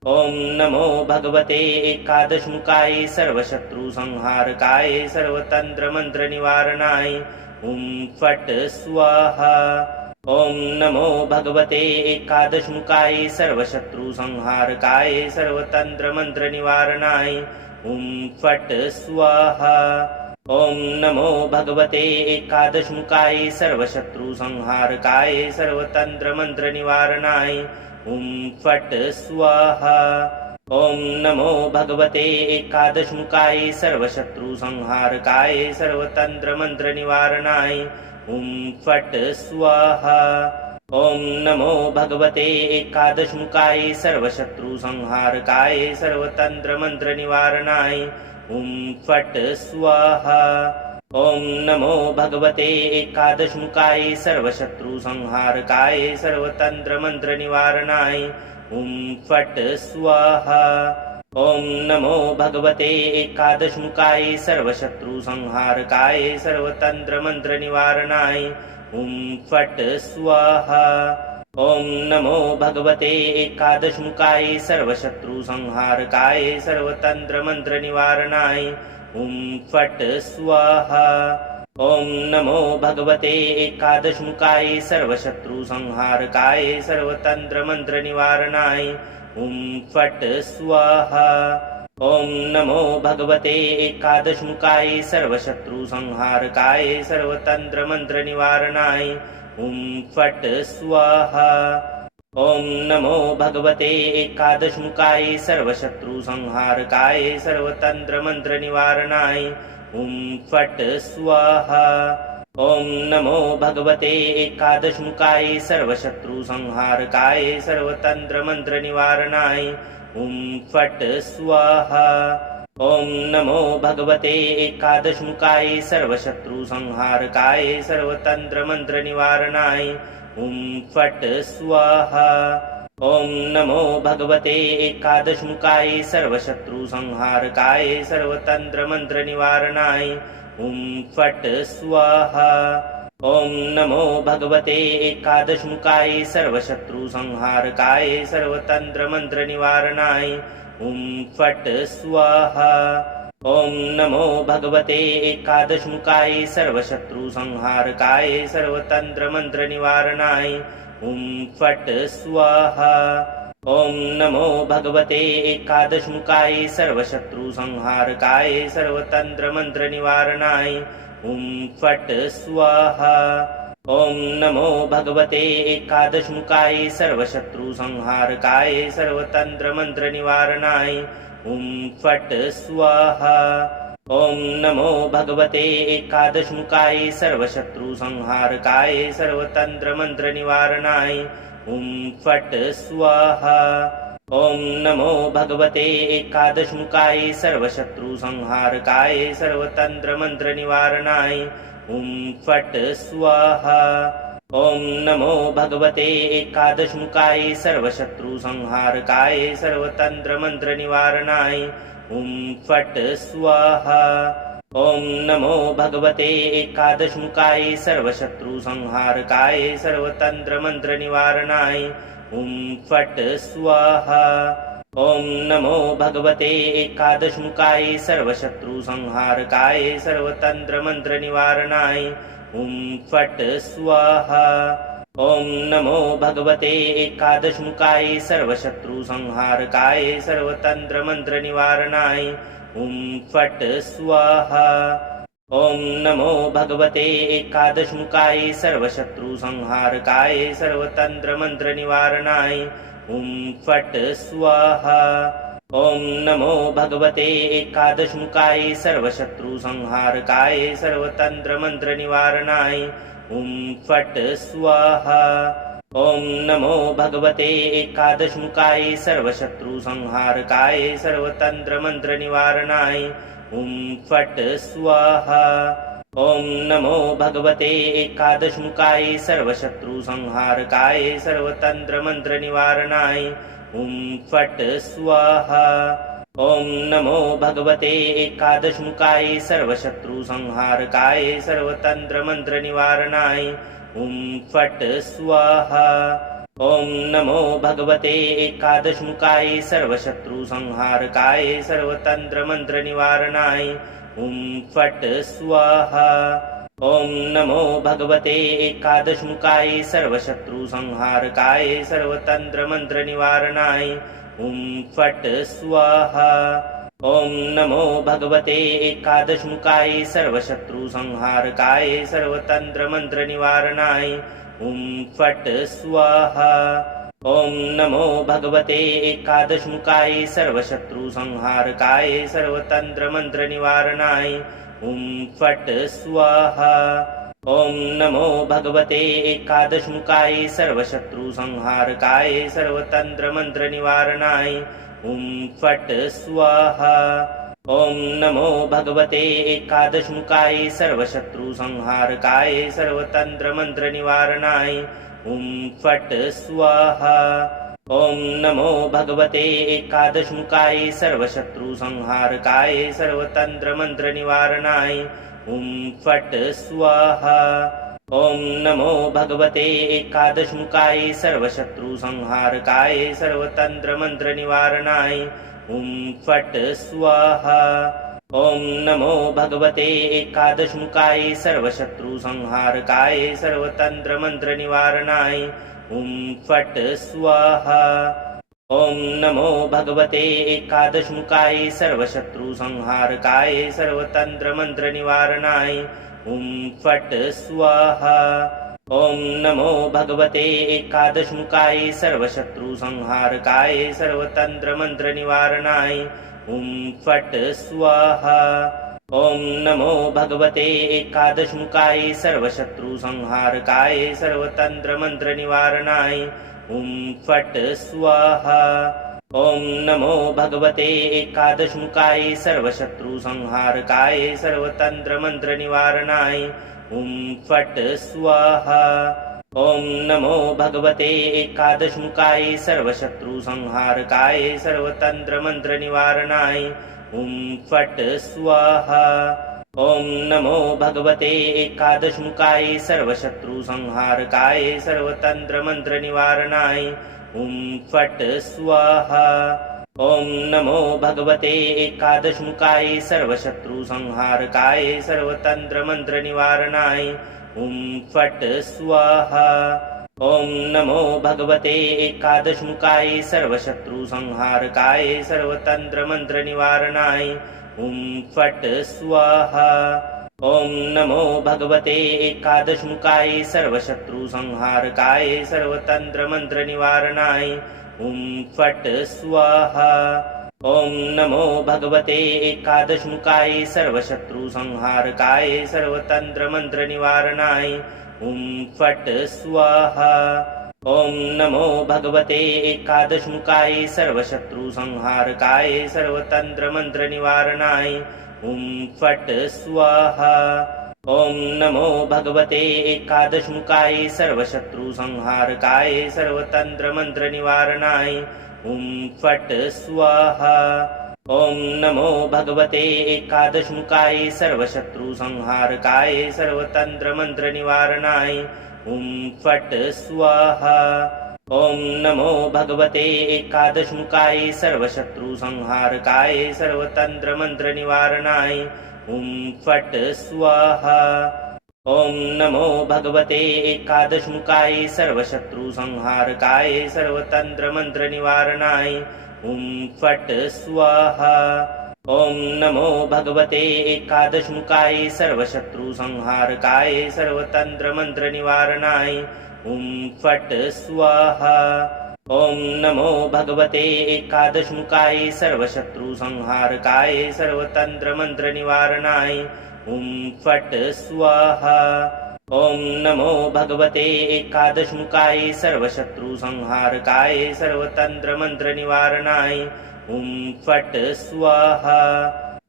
ॐ नमो भगवते एकादशमुखाय सर्वशत्रुसंहारकाय सर्वतन्त्रमन्त्रनिवारणाय ॐ फट् स्वाहा। ॐ नमो भगवते एकादशमुखाय सर्वशत्रुसंहारकाय सर्वतन्त्रमन्त्रनिवारणाय ॐ फट् स्वाहा। ॐ नमो भगवते एकादशमुखाय सर्वशत्रुसंहारकाय सर्वतन्त्रमन्त्रनिवारणाय ॐ फट् स्वाहा। ॐ नमो भगवते एकादशमुखाय सर्वशत्रुसंहारकाय सर्वतन्त्रमन्त्रनिवारणाय ॐ फट् स्वाहा। ॐ नमो भगवते एकादशमुखाय सर्वशत्रुसंहारकाय सर्वतन्त्रमन्त्रनिवारणाय ॐ फट् स्वाहा। ॐ नमो भगवते एकादशमुखाय सर्वशत्रुसंहारकाय सर्वतन्त्रमन्त्रनिवारणाय ॐ फट् स्वाहा। ॐ नमो भगवते एकादशमुखाय सर्वशत्रुसंहारकाय सर्वतन्त्रमन्त्रनिवारणाय ॐ फट् स्वाहा। ॐ नमो भगवते एकादशमुखाय सर्वशत्रुसंहारकाय सर्वतन्त्रमन्त्रनिवारणाय ॐ फट् स्वाहा। ॐ नमो भगवते एकादशमुखाय सर्वशत्रुसंहारकाय सर्वतन्त्रमन्त्रनिवारणाय ॐ फट् स्वाहा। ॐ नमो भगवते एकादशमुखाय सर्वशत्रुसंहारकाय सर्वतन्त्रमन्त्रनिवारणाय ॐ फट् स्वाहा। ॐ नमो भगवते एकादशमुखाय सर्वशत्रुसंहारकाय सर्वतन्त्रमन्त्रनिवारणाय ॐ फट् स्वाहा। ॐ नमो भगवते एकादशमुखाय सर्वशत्रुसंहारकाय सर्वतन्त्रमन्त्रनिवारणाय ॐ फट् स्वाहा। ॐ नमो भगवते एकादशमुखाय सर्वशत्रुसंहारकाय सर्वतन्त्रमन्त्रनिवारणाय ॐ फट् स्वाहा। ॐ नमो भगवते एकादशमुखाय सर्वशत्रुसंहारकाय सर्वतन्त्रमन्त्रनिवारणाय ॐ फट् स्वाहा। ॐ नमो भगवते एकादशमुखाय सर्वशत्रुसंहारकाय सर्वतन्त्रमन्त्रनिवारणाय ॐ फट् स्वाहा। ॐ नमो भगवते एकादशमुखाय सर्वशत्रुसंहारकाय सर्वतन्त्रमन्त्रनिवारणाय ॐ फट् स्वाहा। ॐ नमो भगवते एकादशमुखाय सर्वशत्रुसंहारकाय सर्वतन्त्रमन्त्रनिवारणाय ॐ फट् स्वाहा। ॐ नमो भगवते एकादशमुखाय सर्वशत्रुसंहारकाय सर्वतन्त्रमन्त्रनिवारणाय ॐ फट् स्वाहा। ॐ नमो भगवते एकादशमुखाय सर्वशत्रुसंहारकाय सर्वतन्त्रमन्त्रनिवारणाय ॐ फट् स्वाहा। ॐ नमो भगवते एकादशमुखाय सर्वशत्रुसंहारकाय सर्वतन्त्रमन्त्रनिवारणाय ॐ फट् स्वाहा। ॐ नमो भगवते एकादशमुखाय सर्वशत्रुसंहारकाय सर्वतन्त्रमन्त्रनिवारणाय ॐ फट् स्वाहा। ॐ नमो भगवते एकादशमुखाय सर्वशत्रुसंहारकाय सर्वतन्त्रमन्त्रनिवारणाय ॐ फट् स्वाहा। ओम नमो भगवते एकादशमुखाय सर्वशत्रुसंहारकाय सर्वतंत्रमंत्रनिवारणाय ओम फट् स्वाहा। ओम नमो भगवते एकादशमुखाय सर्वशत्रुसंहारकाय सर्वतंत्रमंत्रनिवारणाय ओम फट् स्वाहा। ओम नमो भगवते एकादशमुखाय सर्वशत्रुसंहारकाय सर्वतंत्रमंत्रनिवारणाय ओम फट् स्वाहा। ओम नमो भगवते एकादशमुखाय सर्वशत्रुसंहारकाय सर्वतंत्रमंत्रनिवारणाय ओम फट् स्वाहा। ओम नमो भगवते एकादशमुखाय सर्वशत्रुसंहारकाय सर्वतंत्रमंत्रनिवारणाय ओम फट् स्वाहा। ओम नमो भगवते एकादशमुखाय सर्वशत्रुसंहारकाय सर्वतंत्रमंत्रनिवारणाय ओम फट् स्वाहा। ओम नमो भगवते एकादशमुखाय सर्वशत्रुसंहारकाय सर्वतंत्रमंत्रनिवारणाय ओम फट् स्वाहा। ओम नमो भगवते एकादशमुखाय सर्वशत्रुसंहारकाय सर्वतंत्रमंत्रनिवारणाय ओम फट् स्वाहा। ओम नमो भगवते एकादशमुखाय सर्वशत्रुसंहारकाय सर्वतंत्रमंत्रनिवारणाय ओम फट् स्वाहा। ओम नमो भगवते एकादशमुखाय सर्वशत्रुसंहारकाय सर्वतंत्रमंत्रनिवारणाय ओम फट् स्वाहा। ओम नमो भगवते एकादशमुखाय सर्वशत्रुसंहारकाय सर्वतंत्रमंत्रनिवारणाय ओम फट् स्वाहा। ओम नमो भगवते एकादशमुखाय सर्वशत्रुसंहारकाय सर्वतंत्रमंत्रनिवारणाय ओम फट् स्वाहा। ओम नमो भगवते एकादशमुखाय सर्वशत्रुसंहारकाय सर्वतंत्रमंत्रनिवारणाय ओम फट् स्वाहा। ओम नमो भगवते एकादशमुखाय सर्वशत्रुसंहारकाय सर्वतंत्रमंत्रनिवारणाय ओम फट् स्वाहा। ओम नमो भगवते एकादशमुखाय सर्वशत्रुसंहारकाय सर्वतंत्रमंत्रनिवारणाय ओम फट् स्वाहा। ओम नमो भगवते एकादशमुखाय सर्वशत्रुसंहारकाय सर्वतंत्रमंत्रनिवारणाय ओम फट् स्वाहा। ओम नमो भगवते एकादशमुखाय सर्वशत्रुसंहारकाय सर्वतंत्रमंत्रनिवारणाय ओम फट् स्वाहा। ओम नमो भगवते एकादशमुखाय सर्वशत्रुसंहारकाय सर्वतंत्रमंत्रनिवारणाय ओम फट् स्वाहा। ओम नमो भगवते एकादशमुखाय सर्वशत्रुसंहारकाय सर्वतंत्रमंत्रनिवारणाय ओम फट् स्वाहा। ओम नमो भगवते एकादशमुखाय सर्वशत्रुसंहारकाय सर्वतंत्रमंत्रनिवारणाय ओम फट् स्वाहा। ओम नमो भगवते एकादशमुखाय सर्वशत्रुसंहारकाय सर्वतंत्रमंत्रनिवारणाय ओम फट् स्वाहा। ओम नमो भगवते एकादशमुखाय सर्वशत्रुसंहारकाय सर्वतंत्रमंत्रनिवारणाय ओम फट् स्वाहा। ओम नमो भगवते एकादशमुखाय सर्वशत्रुसंहारकाय सर्वतंत्रमंत्रनिवारणाय ओम फट् स्वाहा। ओम नमो भगवते एकादशमुखाय सर्वशत्रुसंहारकाय सर्वतंत्रमंत्रनिवारणाय ओम फट् स्वाहा। ओम नमो भगवते एकादशमुखाय सर्वशत्रुसंहारकाय सर्वतंत्रमंत्रनिवारणाय ओम फट् स्वाहा। ओम नमो भगवते एकादशमुखाय सर्वशत्रुसंहारकाय सर्वतंत्रमंत्रनिवारणाय ओम फट् स्वाहा। ओम नमो भगवते एकादशमुखाय सर्वशत्रुसंहारकाय सर्वतंत्रमंत्रनिवारणाय ओम फट् स्वाहा। ओम नमो भगवते एकादशमुखाय सर्वशत्रुसंहारकाय सर्वतंत्रमंत्रनिवारणाय ओम फट् स्वाहा। ओम नमो भगवते एकादशमुखाय सर्वशत्रुसंहारकाय सर्वतंत्रमंत्रनिवारणाय ओम फट् स्वाहा। ओम नमो भगवते एकादशमुखाय सर्वशत्रुसंहारकाय सर्वतंत्रमंत्रनिवारणाय ओम फट् स्वाहा। ओम नमो भगवते एकादशमुखाय सर्वशत्रुसंहारकाय सर्वतंत्रमंत्रनिवारणाय ओम फट् स्वाहा। ओम नमो भगवते एकादशमुखाय सर्वशत्रुसंहारकाय सर्वतंत्रमंत्रनिवारणाय ओम फट् स्वाहा। ओम नमो भगवते एकादशमुखाय सर्वशत्रुसंहारकाय सर्वतंत्रमंत्रनिवारणाय ओम फट् स्वाहा। ओम नमो भगवते एकादशमुखाय सर्वशत्रुसंहारकाय सर्वतंत्रमंत्रनिवारणाय ओम फट् स्वाहा।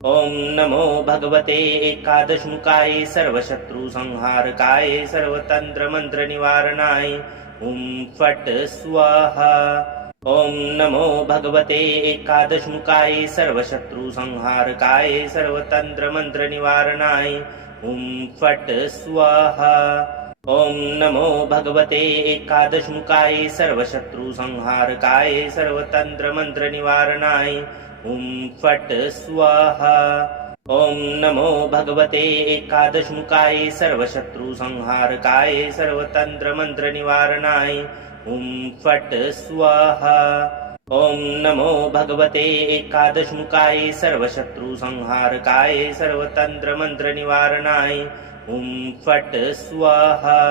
ओम नमो भगवते एकादशमुखाय सर्वशत्रुसंहारकाय सर्वतंत्रमंत्रनिवारणाय ओम फट् स्वाहा। ओम नमो भगवते एकादशमुखाय सर्वशत्रुसंहारकाय सर्वतंत्रमंत्रनिवारणाय ओम फट् स्वाहा। ओम नमो भगवते एकादशमुखाय सर्वशत्रुसंहारकाय सर्वतंत्रमंत्रनिवारणाय ओम फट् स्वाहा। ओम नमो भगवते एकादशमुखाय सर्वशत्रुसंहारकाय सर्वतंत्रमंत्रनिवारणाय ओम फट् स्वाहा। ओम नमो भगवते एकादशमुखाय सर्वशत्रुसंहारकाय सर्वतंत्रमंत्रनिवारणाय ओम फट् स्वाहा।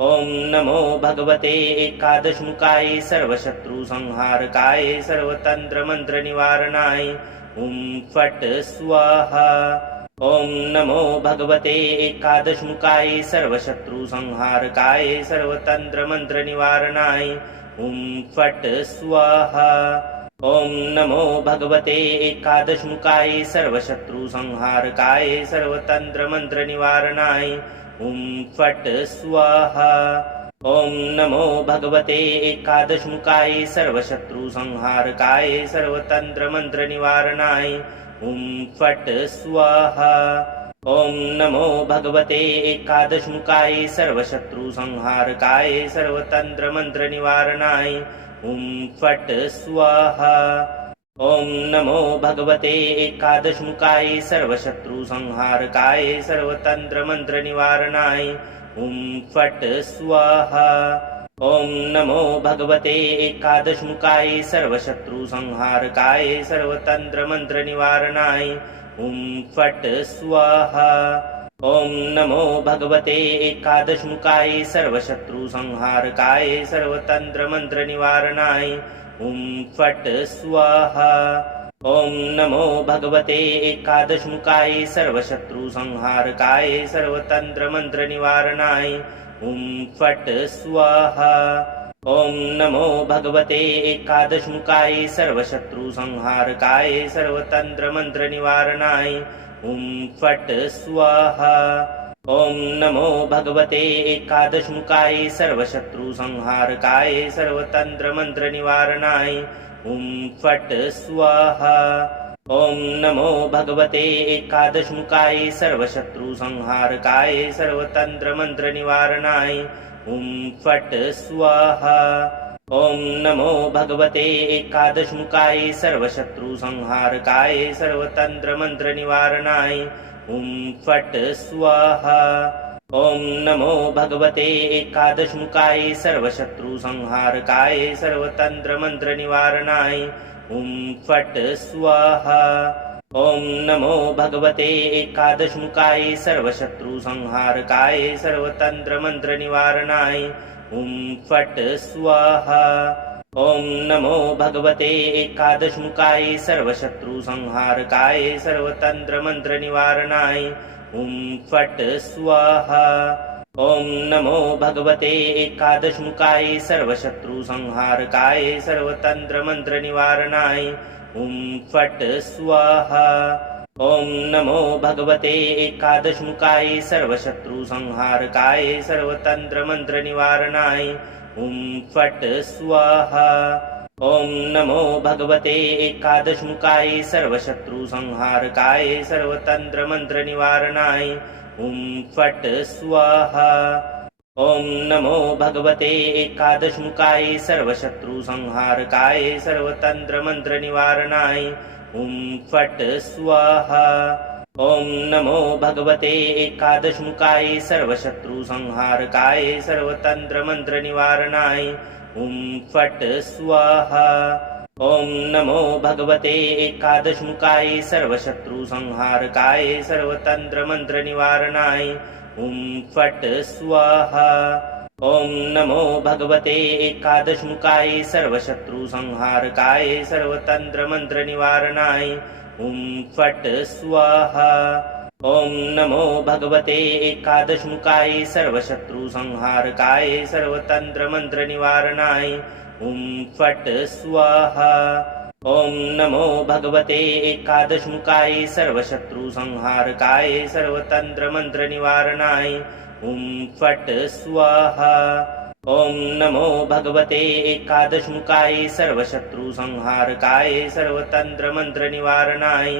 ओम नमो भगवते एकादशमुखाय सर्वशत्रुसंहारकाय सर्वतंत्रमंत्रनिवारणाय ओम फट् स्वाहा। ओम नमो भगवते एकादशमुखाय सर्वशत्रुसंहारकाय सर्वतंत्रमंत्रनिवारणाय ओम फट् स्वाहा। ओम नमो भगवते एकादशमुखाय सर्वशत्रुसंहारकाय सर्वतंत्रमंत्रनिवारणाय ओम फट् स्वाहा। ओम नमो भगवते एकादशमुखाय सर्वशत्रुसंहारकाय सर्वतंत्रमंत्रनिवारणाय ओम फट् स्वाहा। ओम नमो भगवते एकादशमुखाय सर्वशत्रुसंहारकाय सर्वतंत्रमंत्रनिवारणाय ओम फट् स्वाहा। ओम नमो भगवते एकादशमुखाय सर्वशत्रुसंहारकाय सर्वतंत्रमंत्रनिवारणाय ओम फट् स्वाहा। ओम नमो भगवते एकादशमुखाय सर्वशत्रुसंहारकाय सर्वतंत्रमंत्रनिवारणाय ओम फट् स्वाहा। ओम नमो भगवते एकादशमुखाय सर्वशत्रुसंहारकाय सर्वतंत्रमंत्रनिवारणाय ओम फट् स्वाहा। ओम नमो भगवते एकादशमुखाय सर्वशत्रुसंहारकाय सर्वतंत्रमंत्रनिवारणाय ओम फट् स्वाहा। ओम नमो भगवते एकादशमुखाय सर्वशत्रुसंहारकाय सर्वतंत्रमंत्रनिवारणाय ओम फट् स्वाहा। ओम नमो भगवते एकादशमुखाय सर्वशत्रुसंहारकाय सर्वतंत्रमंत्रनिवारणाय ओम फट् स्वाहा। ओम नमो भगवते एकादशमुखाय सर्वशत्रुसंहारकाय सर्वतंत्रमंत्रनिवारणाय ओम फट् स्वाहा। ओम नमो भगवते एकादशमुखाय सर्वशत्रुसंहारकाय सर्वतंत्रमंत्रनिवारणाय ओम फट् स्वाहा। ओम नमो भगवते एकादशमुखाय सर्वशत्रुसंहारकाय सर्वतंत्रमंत्रनिवारणाय ओम फट् स्वाहा। ओम नमो भगवते एकादशमुखाय सर्वशत्रुसंहारकाय सर्वतंत्रमंत्रनिवारणाय ओम फट् स्वाहा। ओम नमो भगवते एकादशमुखाय सर्वशत्रुसंहारकाय सर्वतंत्रमंत्रनिवारणाय ओम फट् स्वाहा। ओम नमो भगवते एकादशमुखाय सर्वशत्रुसंहारकाय सर्वतंत्रमंत्रनिवारणाय ओम फट् स्वाहा। ओम नमो भगवते एकादशमुखाय सर्वशत्रुसंहारकाय सर्वतंत्रमंत्रनिवारणाय ओम फट् स्वाहा। ओम नमो भगवते एकादशमुखाय सर्वशत्रुसंहारकाय सर्वतंत्रमंत्रनिवारणाय ओम फट् स्वाहा। ओम नमो भगवते एकादशमुखाय सर्वशत्रुसंहारकाय सर्वतंत्रमंत्रनिवारणाय ओम फट् स्वाहा। ओम नमो भगवते एकादशमुखाय सर्वशत्रुसंहारकाय सर्वतंत्रमंत्रनिवारणाय ओम फट् स्वाहा। ओम नमो भगवते एकादशमुखाय सर्वशत्रुसंहारकाय सर्वतंत्रमंत्रनिवारणाय ओम फट् स्वाहा। ओम नमो भगवते एकादशमुखाय सर्वशत्रुसंहारकाय सर्वतंत्रमंत्रनिवारणाय ओम फट् स्वाहा। ओम नमो भगवते एकादशमुखाय सर्वशत्रुसंहारकाय सर्वतंत्रमंत्रनिवारणाय ओम फट् स्वाहा। ओम नमो भगवते एकादशमुखाय सर्वशत्रुसंहारकाय सर्वतंत्रमंत्रनिवारणाय ओम फट् स्वाहा। ओम नमो भगवते एकादशमुखाय सर्वशत्रुसंहारकाय सर्वतंत्रमंत्रनिवारणाय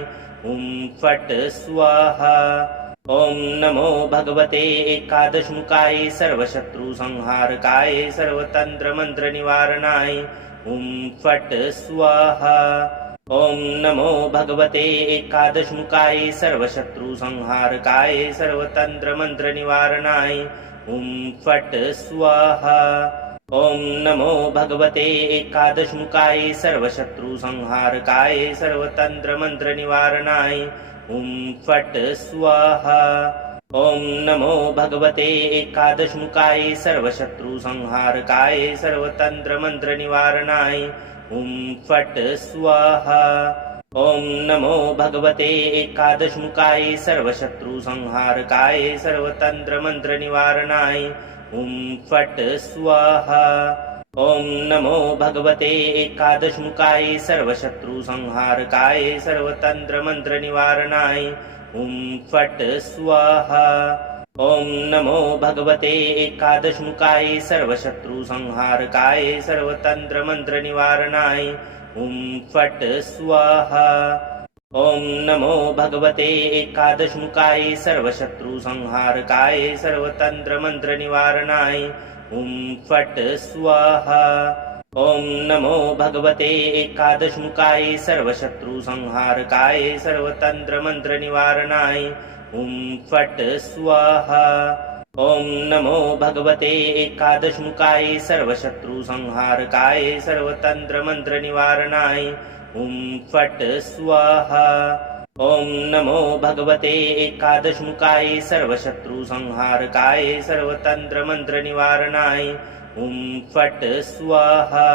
ओम फट् स्वाहा। ओम नमो भगवते एकादशमुखाय सर्वशत्रुसंहारकाय सर्वतंत्रमंत्रनिवारणाय ओम फट् स्वाहा। ओम नमो भगवते एकादशमुखाय सर्वशत्रुसंहारकाय सर्वतंत्रमंत्रनिवारणाय ओम फट् स्वाहा। ओम नमो भगवते एकादशमुखाय सर्वशत्रुसंहारकाय सर्वतंत्रमंत्रनिवारणाय ओम फट् स्वाहा। ओम नमो भगवते एकादशमुखाय सर्वशत्रुसंहारकाय सर्वतंत्रमंत्रनिवारणाय ओम फट् स्वाहा। ओम नमो भगवते एकादशमुखाय सर्वशत्रुसंहारकाय सर्वतंत्रमंत्रनिवारणाय ओम फट् स्वाहा। ओम नमो भगवते एकादशमुखाय सर्वशत्रुसंहारकाय सर्वतंत्रमंत्रनिवारणाय ओम फट् स्वाहा। ओम नमो भगवते एकादशमुखाय सर्वशत्रुसंहारकाय सर्वतंत्रमंत्रनिवारणाय ओम फट् स्वाहा। ओम नमो भगवते एकादशमुखाय सर्वशत्रुसंहारकाय सर्वतंत्रमंत्रनिवारणाय ओम फट् स्वाहा। ओम नमो भगवते एकादशमुखाय सर्वशत्रुसंहारकाय सर्वतंत्रमंत्रनिवारणाय ओम फट् स्वाहा। ओम नमो भगवते एकादशमुखाय सर्वशत्रुसंहारकाय सर्वतंत्रमंत्रनिवारणाय ओम फट् स्वाहा। ओम नमो भगवते एकादशमुखाय सर्वशत्रुसंहारकाय सर्वतंत्रमंत्रनिवारणाय ओम फट् स्वाहा।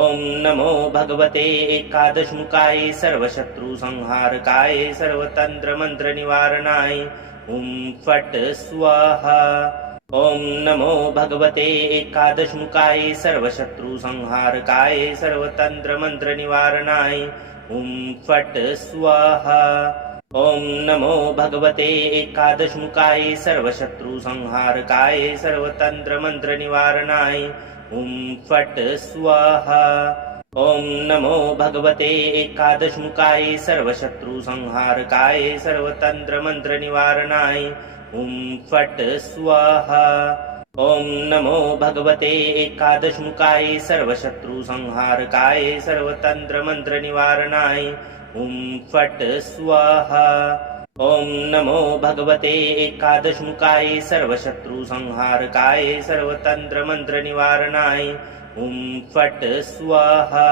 ओम नमो भगवते एकादशमुखाय सर्वशत्रुसंहारकाय सर्वतंत्रमंत्रनिवारणाय ओम फट् स्वाहा। ओम नमो भगवते एकादशमुखाय सर्वशत्रुसंहारकाय सर्वतंत्रमंत्रनिवारणाय ओम फट् स्वाहा। ओम नमो भगवते एकादशमुखाय सर्वशत्रुसंहारकाय सर्वतंत्रमंत्रनिवारणाय ओम फट् स्वाहा। ओम नमो भगवते एकादशमुखाय सर्वशत्रुसंहारकाय सर्वतंत्रमंत्रनिवारणाय ओम फट् स्वाहा। ओम नमो भगवते एकादशमुखाय सर्वशत्रुसंहारकाय सर्वतंत्रमंत्रनिवारणाय ओम फट् स्वाहा। ओम नमो भगवते एकादशमुखाय सर्वशत्रुसंहारकाय सर्वतंत्रमंत्रनिवारणाय ओम फट् स्वाहा।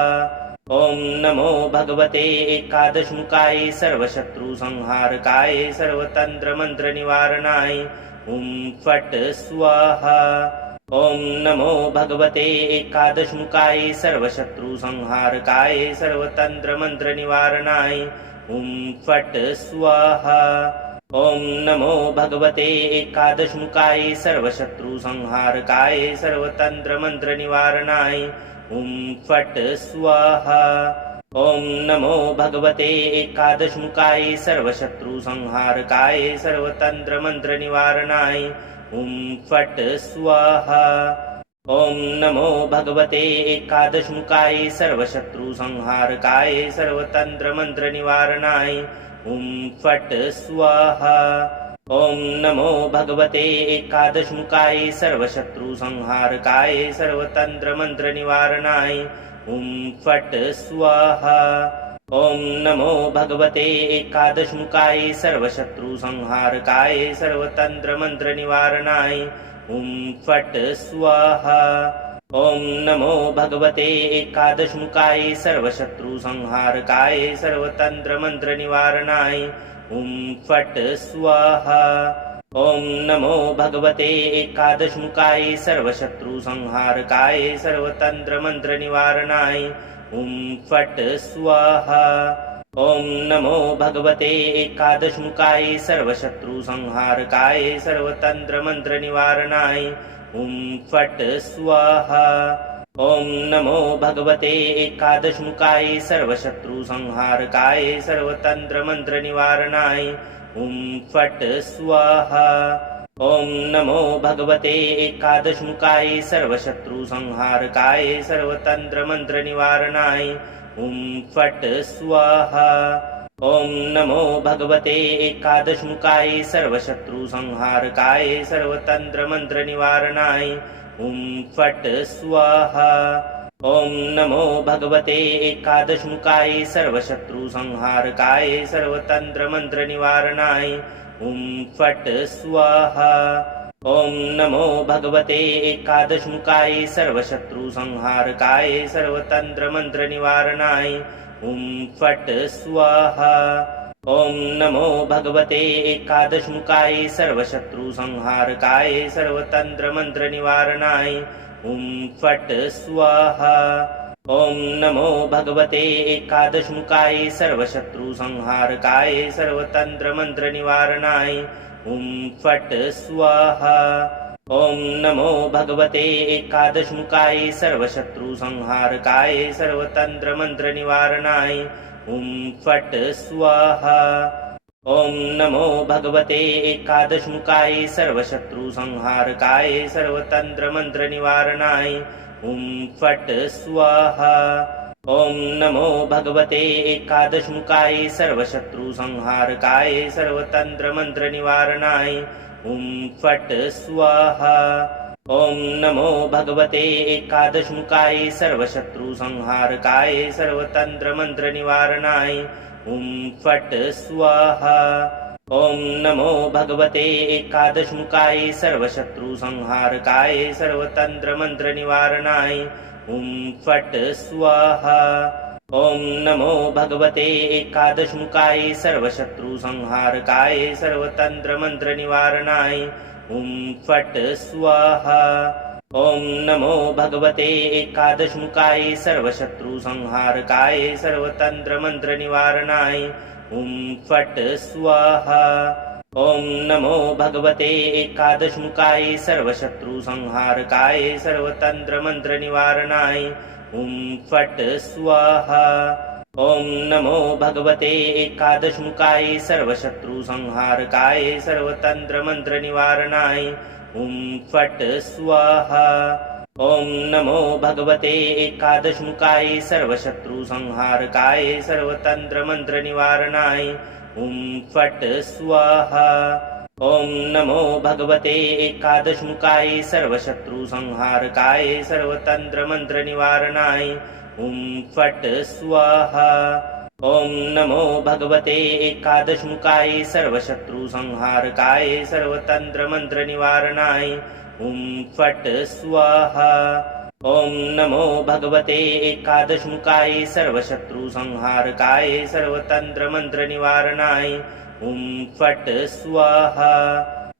ओम नमो भगवते एकादशमुखाय सर्वशत्रुसंहारकाय सर्वतंत्रमंत्रनिवारणाय ओम फट् स्वाहा। ओम नमो भगवते एकादशमुखाय सर्वशत्रुसंहारकाय सर्वतंत्रमंत्रनिवारणाय ओम फट् स्वाहा। ओम नमो भगवते एकादशमुखाय सर्वशत्रुसंहारकाय सर्वतंत्रमंत्रनिवारणाय ओम फट् स्वाहा। ओम नमो भगवते एकादशमुखाय सर्वशत्रुसंहारकाय सर्वतंत्रमंत्रनिवारणाय ओम फट् स्वाहा। ओम नमो भगवते एकादशमुखाय सर्वशत्रुसंहारकाय सर्वतंत्रमंत्रनिवारणाय ओम फट् स्वाहा। ओम नमो भगवते एकादशमुखाय सर्वशत्रुसंहारकाय सर्वतंत्रमंत्रनिवारणाय ओम फट् स्वाहा। ओम नमो भगवते एकादशमुखाय सर्वशत्रुसंहारकाय सर्वतंत्रमंत्रनिवारणाय ओम फट् स्वाहा। ओम नमो भगवते एकादशमुखाय सर्वशत्रुसंहारकाय सर्वतंत्रमंत्रनिवारणाय ओम फट् स्वाहा। ओम नमो भगवते एकादशमुखाय सर्वशत्रुसंहारकाय सर्वतंत्रमंत्रनिवारणाय ओम फट् स्वाहा। ओम नमो भगवते एकादशमुखाय सर्वशत्रुसंहारकाय सर्वतंत्रमंत्रनिवारणाय ओम फट् स्वाहा। ओम नमो भगवते एकादशमुखाय सर्वशत्रुसंहारकाय सर्वतंत्रमंत्रनिवारणाय ओम फट् स्वाहा। ओम नमो भगवते एकादशमुखाय सर्वशत्रुसंहारकाय सर्वतंत्रमंत्रनिवारणाय ओम फट् स्वाहा। ओम नमो भगवते एकादशमुखाय सर्वशत्रुसंहारकाय सर्वतंत्रमंत्रनिवारणाय ओम फट् स्वाहा। ओम नमो भगवते एकादशमुखाय सर्वशत्रुसंहारकाय सर्वतंत्रमंत्रनिवारणाय ओम फट् स्वाहा। ओम नमो भगवते एकादशमुखाय सर्वशत्रुसंहारकाय सर्वतंत्रमंत्रनिवारणाय ओम फट् स्वाहा। ओम नमो भगवते एकादशमुखाय सर्वशत्रुसंहारकाय सर्वतंत्रमंत्रनिवारणाय ओम फट् स्वाहा। ओम नमो भगवते एकादशमुखाय सर्वशत्रुसंहारकाय सर्वतंत्रमंत्रनिवारणाय ओम फट् स्वाहा। ओम नमो भगवते एकादशमुखाय सर्वशत्रुसंहारकाय सर्वतंत्रमंत्रनिवारणाय ओम फट् स्वाहा। ओम नमो भगवते एकादशमुखाय सर्वशत्रुसंहारकाय सर्वतंत्रमंत्रनिवारणाय ओम फट् स्वाहा। ओम नमो भगवते एकादशमुखाय सर्वशत्रुसंहारकाय सर्वतंत्रमंत्रनिवारणाय ओम फट् स्वाहा। ओम नमो भगवते एकादशमुखाय सर्वशत्रुसंहारकाय सर्वतंत्रमंत्रनिवारणाय ओम फट् स्वाहा। ओम नमो भगवते एकादशमुखाय सर्वशत्रुसंहारकाय सर्वतंत्रमंत्रनिवारणाय ओम फट् स्वाहा। ओम नमो भगवते एकादशमुखाय सर्वशत्रुसंहारकाय सर्वतंत्रमंत्रनिवारणाय ओम फट् स्वाहा। ओम नमो भगवते एकादशमुखाय सर्वशत्रुसंहारकाय सर्वतंत्रमंत्रनिवारणाय ओम फट् स्वाहा। ओम नमो भगवते एकादशमुखाय सर्वशत्रुसंहारकाय सर्वतंत्रमंत्रनिवारणाय ओम फट् स्वाहा। ओम नमो भगवते एकादशमुखाय सर्वशत्रुसंहारकाय सर्वतंत्रमंत्रनिवारणाय ओम फट् स्वाहा। ओम नमो भगवते एकादशमुखाय सर्वशत्रुसंहारकाय सर्वतंत्रमंत्रनिवारणाय ओम फट् स्वाहा। ओम नमो भगवते एकादशमुखाय सर्वशत्रुसंहारकाय सर्वतंत्रमंत्रनिवारणाय ओम फट् स्वाहा। ओम नमो भगवते एकादशमुखाय सर्वशत्रुसंहारकाय सर्वतंत्रमंत्रनिवारणाय ओम फट् स्वाहा। ओम नमो भगवते एकादशमुखाय सर्वशत्रुसंहारकाय सर्वतंत्रमंत्रनिवारणाय ओम फट् स्वाहा।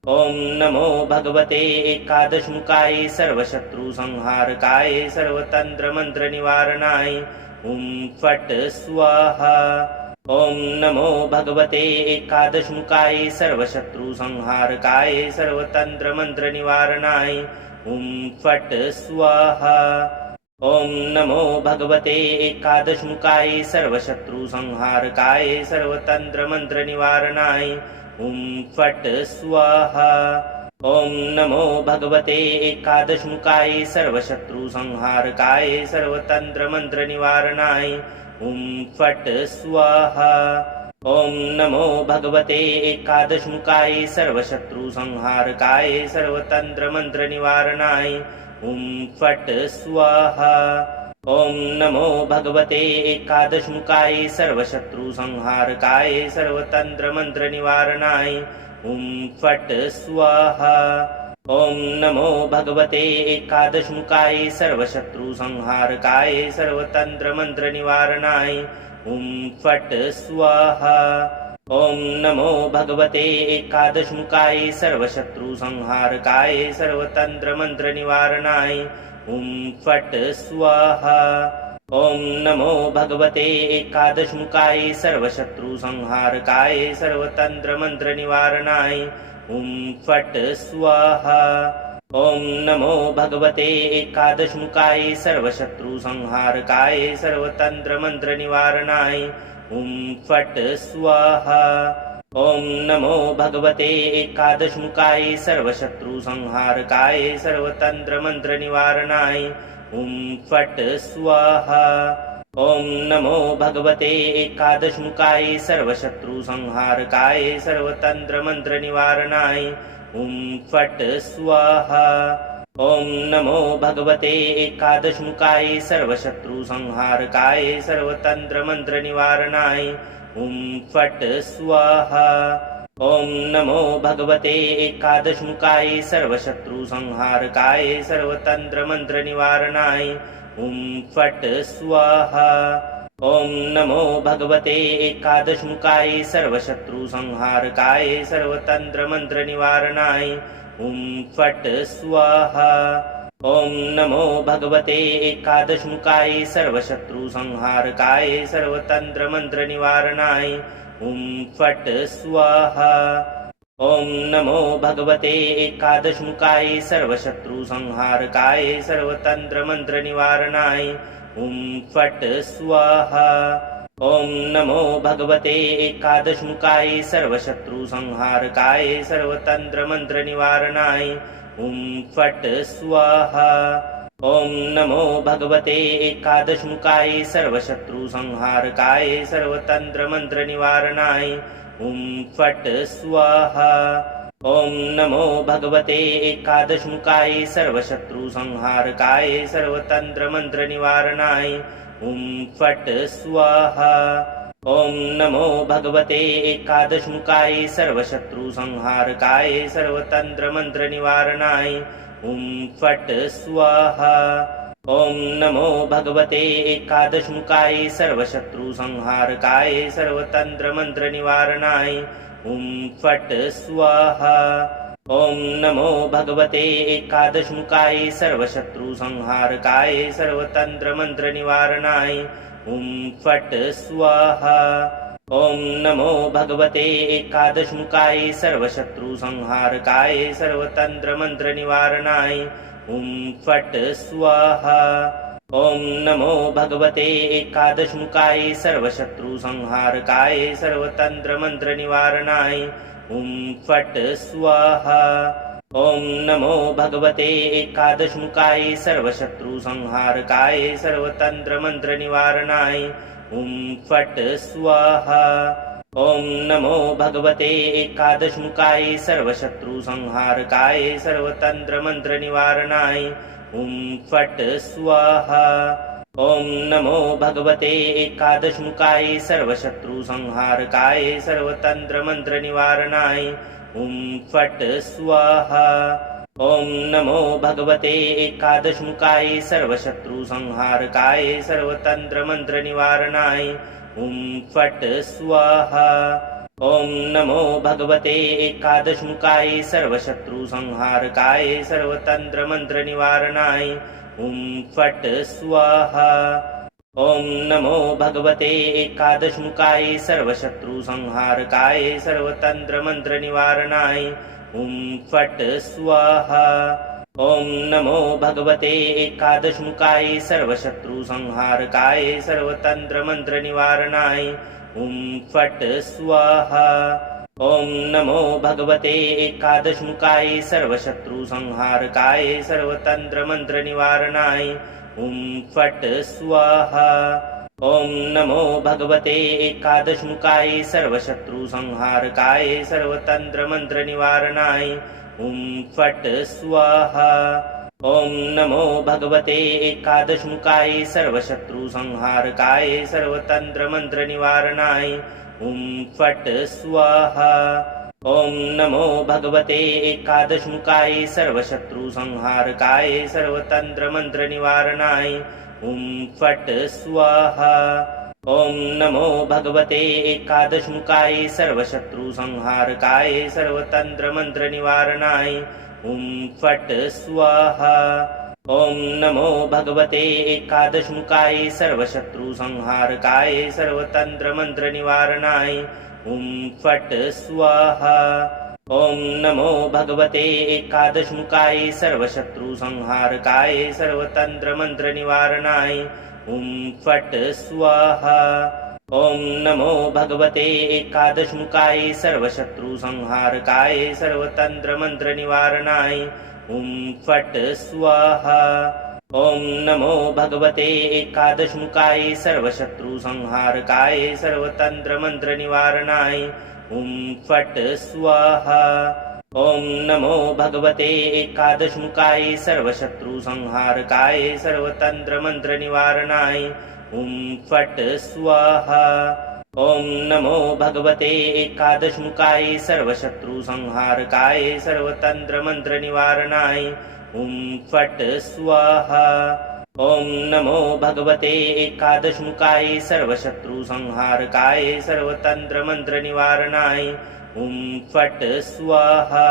ओम नमो भगवते एकादशमुखाय सर्वशत्रुसंहारकाय सर्वतंत्रमंत्रनिवारणाय ओम फट् स्वाहा। ओम नमो भगवते एकादशमुखाय सर्वशत्रुसंहारकाय सर्वतंत्रमंत्रनिवारणाय ओम फट् स्वाहा। ओम नमो भगवते एकादशमुखाय सर्वशत्रुसंहारकाय सर्वतंत्रमंत्रनिवारणाय ओम फट् स्वाहा। ओम नमो भगवते एकादशमुखाय सर्वशत्रुसंहारकाय सर्वतंत्रमंत्रनिवारणाय ओम फट् स्वाहा। ओम नमो भगवते एकादशमुखाय सर्वशत्रुसंहारकाय सर्वतंत्रमंत्रनिवारणाय ओम फट् स्वाहा। ओम नमो भगवते एकादशमुखाय सर्वशत्रुसंहारकाय सर्वतंत्रमंत्रनिवारणाय ओम फट् स्वाहा। ओम नमो भगवते एकादशमुखाय सर्वशत्रुसंहारकाय सर्वतंत्रमंत्रनिवारणाय ओम फट् स्वाहा। ओम नमो भगवते एकादशमुखाय सर्वशत्रुसंहारकाय सर्वतंत्रमंत्रनिवारणाय ओम फट् स्वाहा। ओम नमो भगवते एकादशमुखाय सर्वशत्रुसंहारकाय सर्वतंत्रमंत्रनिवारणाय ओम फट् स्वाहा। ओम नमो भगवते एकादशमुखाय सर्वशत्रुसंहारकाय सर्वतंत्रमंत्रनिवारणाय ओम फट् स्वाहा। ओम नमो भगवते एकादशमुखाय सर्वशत्रुसंहारकाय सर्वतंत्रमंत्रनिवारणाय ओम फट् स्वाहा। ओम नमो भगवते एकादशमुखाय सर्वशत्रुसंहारकाय सर्वतंत्रमंत्रनिवारणाय ओम फट् स्वाहा। ओम नमो भगवते एकादशमुखाय सर्वशत्रुसंहारकाय सर्वतंत्रमंत्रनिवारणाय ओम फट् स्वाहा। ओम नमो भगवते एकादशमुखाय सर्वशत्रुसंहारकाय सर्वतंत्रमंत्रनिवारणाय ओम फट् स्वाहा। ओम नमो भगवते एकादशमुखाय सर्वशत्रुसंहारकाय सर्वतंत्रमंत्रनिवारणाय ओम फट् स्वाहा। ओम नमो भगवते एकादशमुखाय सर्वशत्रुसंहारकाय सर्वतंत्रमंत्रनिवारणाय ओम फट् स्वाहा। ओम नमो भगवते एकादशमुखाय सर्वशत्रुसंहारकाय सर्वतंत्रमंत्रनिवारणाय ओम फट् स्वाहा। ओम नमो भगवते एकादशमुखाय सर्वशत्रुसंहारकाय सर्वतंत्रमंत्रनिवारणाय ओम फट् स्वाहा। ओम नमो भगवते एकादशमुखाय सर्वशत्रुसंहारकाय सर्वतंत्रमंत्रनिवारणाय ओम फट् स्वाहा। ओम नमो भगवते एकादशमुखाय सर्वशत्रुसंहारकाय सर्वतंत्रमंत्रनिवारणाय ओम फट् स्वाहा। ओम नमो भगवते एकादशमुखाय सर्वशत्रुसंहारकाय सर्वतंत्रमंत्रनिवारणाय ओम फट् स्वाहा। ओम नमो भगवते एकादशमुखाय सर्वशत्रुसंहारकाय सर्वतंत्रमंत्रनिवारणाय ओम फट् स्वाहा। ओम नमो भगवते एकादशमुखाय सर्वशत्रुसंहारकाय सर्वतंत्रमंत्रनिवारणाय ओम फट् स्वाहा। ओम नमो भगवते एकादशमुखाय सर्वशत्रुसंहारकाय सर्वतंत्रमंत्रनिवारणाय ओम फट् स्वाहा। ओम नमो भगवते एकादशमुखाय सर्वशत्रुसंहारकाय सर्वतंत्रमंत्रनिवारणाय ओम फट् स्वाहा। ओम नमो भगवते एकादशमुखाय सर्वशत्रुसंहारकाय सर्वतंत्रमंत्रनिवारणाय ओम फट् स्वाहा। ओम नमो भगवते एकादशमुखाय सर्वशत्रुसंहारकाय सर्वतंत्रमंत्रनिवारणाय ओम फट् स्वाहा। ओम नमो भगवते एकादशमुखाय सर्वशत्रुसंहारकाय सर्वतंत्रमंत्रनिवारणाय ओम फट् स्वाहा। ओम नमो भगवते एकादशमुखाय सर्वशत्रुसंहारकाय सर्वतंत्रमंत्रनिवारणाय ओम फट् स्वाहा। ओम नमो भगवते एकादशमुखाय सर्वशत्रुसंहारकाय सर्वतंत्रमंत्रनिवारणाय ओम फट् स्वाहा। ओम नमो भगवते एकादशमुखाय सर्वशत्रुसंहारकाय सर्वतंत्रमंत्रनिवारणाय ओम फट् स्वाहा। ओम नमो भगवते एकादशमुखाय सर्वशत्रुसंहारकाय सर्वतंत्रमंत्रनिवारणाय ओम फट् स्वाहा। ओम नमो भगवते एकादशमुखाय सर्वशत्रुसंहारकाय सर्वतंत्रमंत्रनिवारणाय ओम फट् स्वाहा। ओम नमो भगवते एकादशमुखाय सर्वशत्रुसंहारकाय सर्वतंत्रमंत्रनिवारणाय ओम फट् स्वाहा। ओम नमो भगवते एकादशमुखाय सर्वशत्रुसंहारकाय सर्वतंत्रमंत्रनिवारणाय ओम फट् स्वाहा। ओम नमो भगवते एकादशमुखाय सर्वशत्रुसंहारकाय सर्वतंत्रमंत्रनिवारणाय ओम फट् स्वाहा। ओम नमो भगवते एकादशमुखाय सर्वशत्रुसंहारकाय सर्वतंत्रमंत्रनिवारणाय ओम फट् स्वाहा। ओम नमो भगवते एकादशमुखाय सर्वशत्रुसंहारकाय सर्वतंत्रमंत्रनिवारणाय ओम फट् स्वाहा। ओम नमो भगवते एकादशमुखाय सर्वशत्रुसंहारकाय सर्वतंत्रमंत्रनिवारणाय ओम फट् स्वाहा। ओम नमो भगवते एकादशमुखाय सर्वशत्रुसंहारकाय सर्वतंत्रमंत्रनिवारणाय ओम फट् स्वाहा। ओम नमो भगवते एकादशमुखाय सर्वशत्रुसंहारकाय सर्वतंत्रमंत्रनिवारणाय ओम फट् स्वाहा। ओम नमो भगवते एकादशमुखाय सर्वशत्रुसंहारकाय सर्वतंत्रमंत्रनिवारणाय ओम फट् स्वाहा। ओम नमो भगवते एकादशमुखाय सर्वशत्रुसंहारकाय सर्वतंत्रमंत्रनिवारणाय ओम फट् स्वाहा। ओम नमो भगवते एकादशमुखाय सर्वशत्रुसंहारकाय सर्वतंत्रमंत्रनिवारणाय ओम फट् स्वाहा।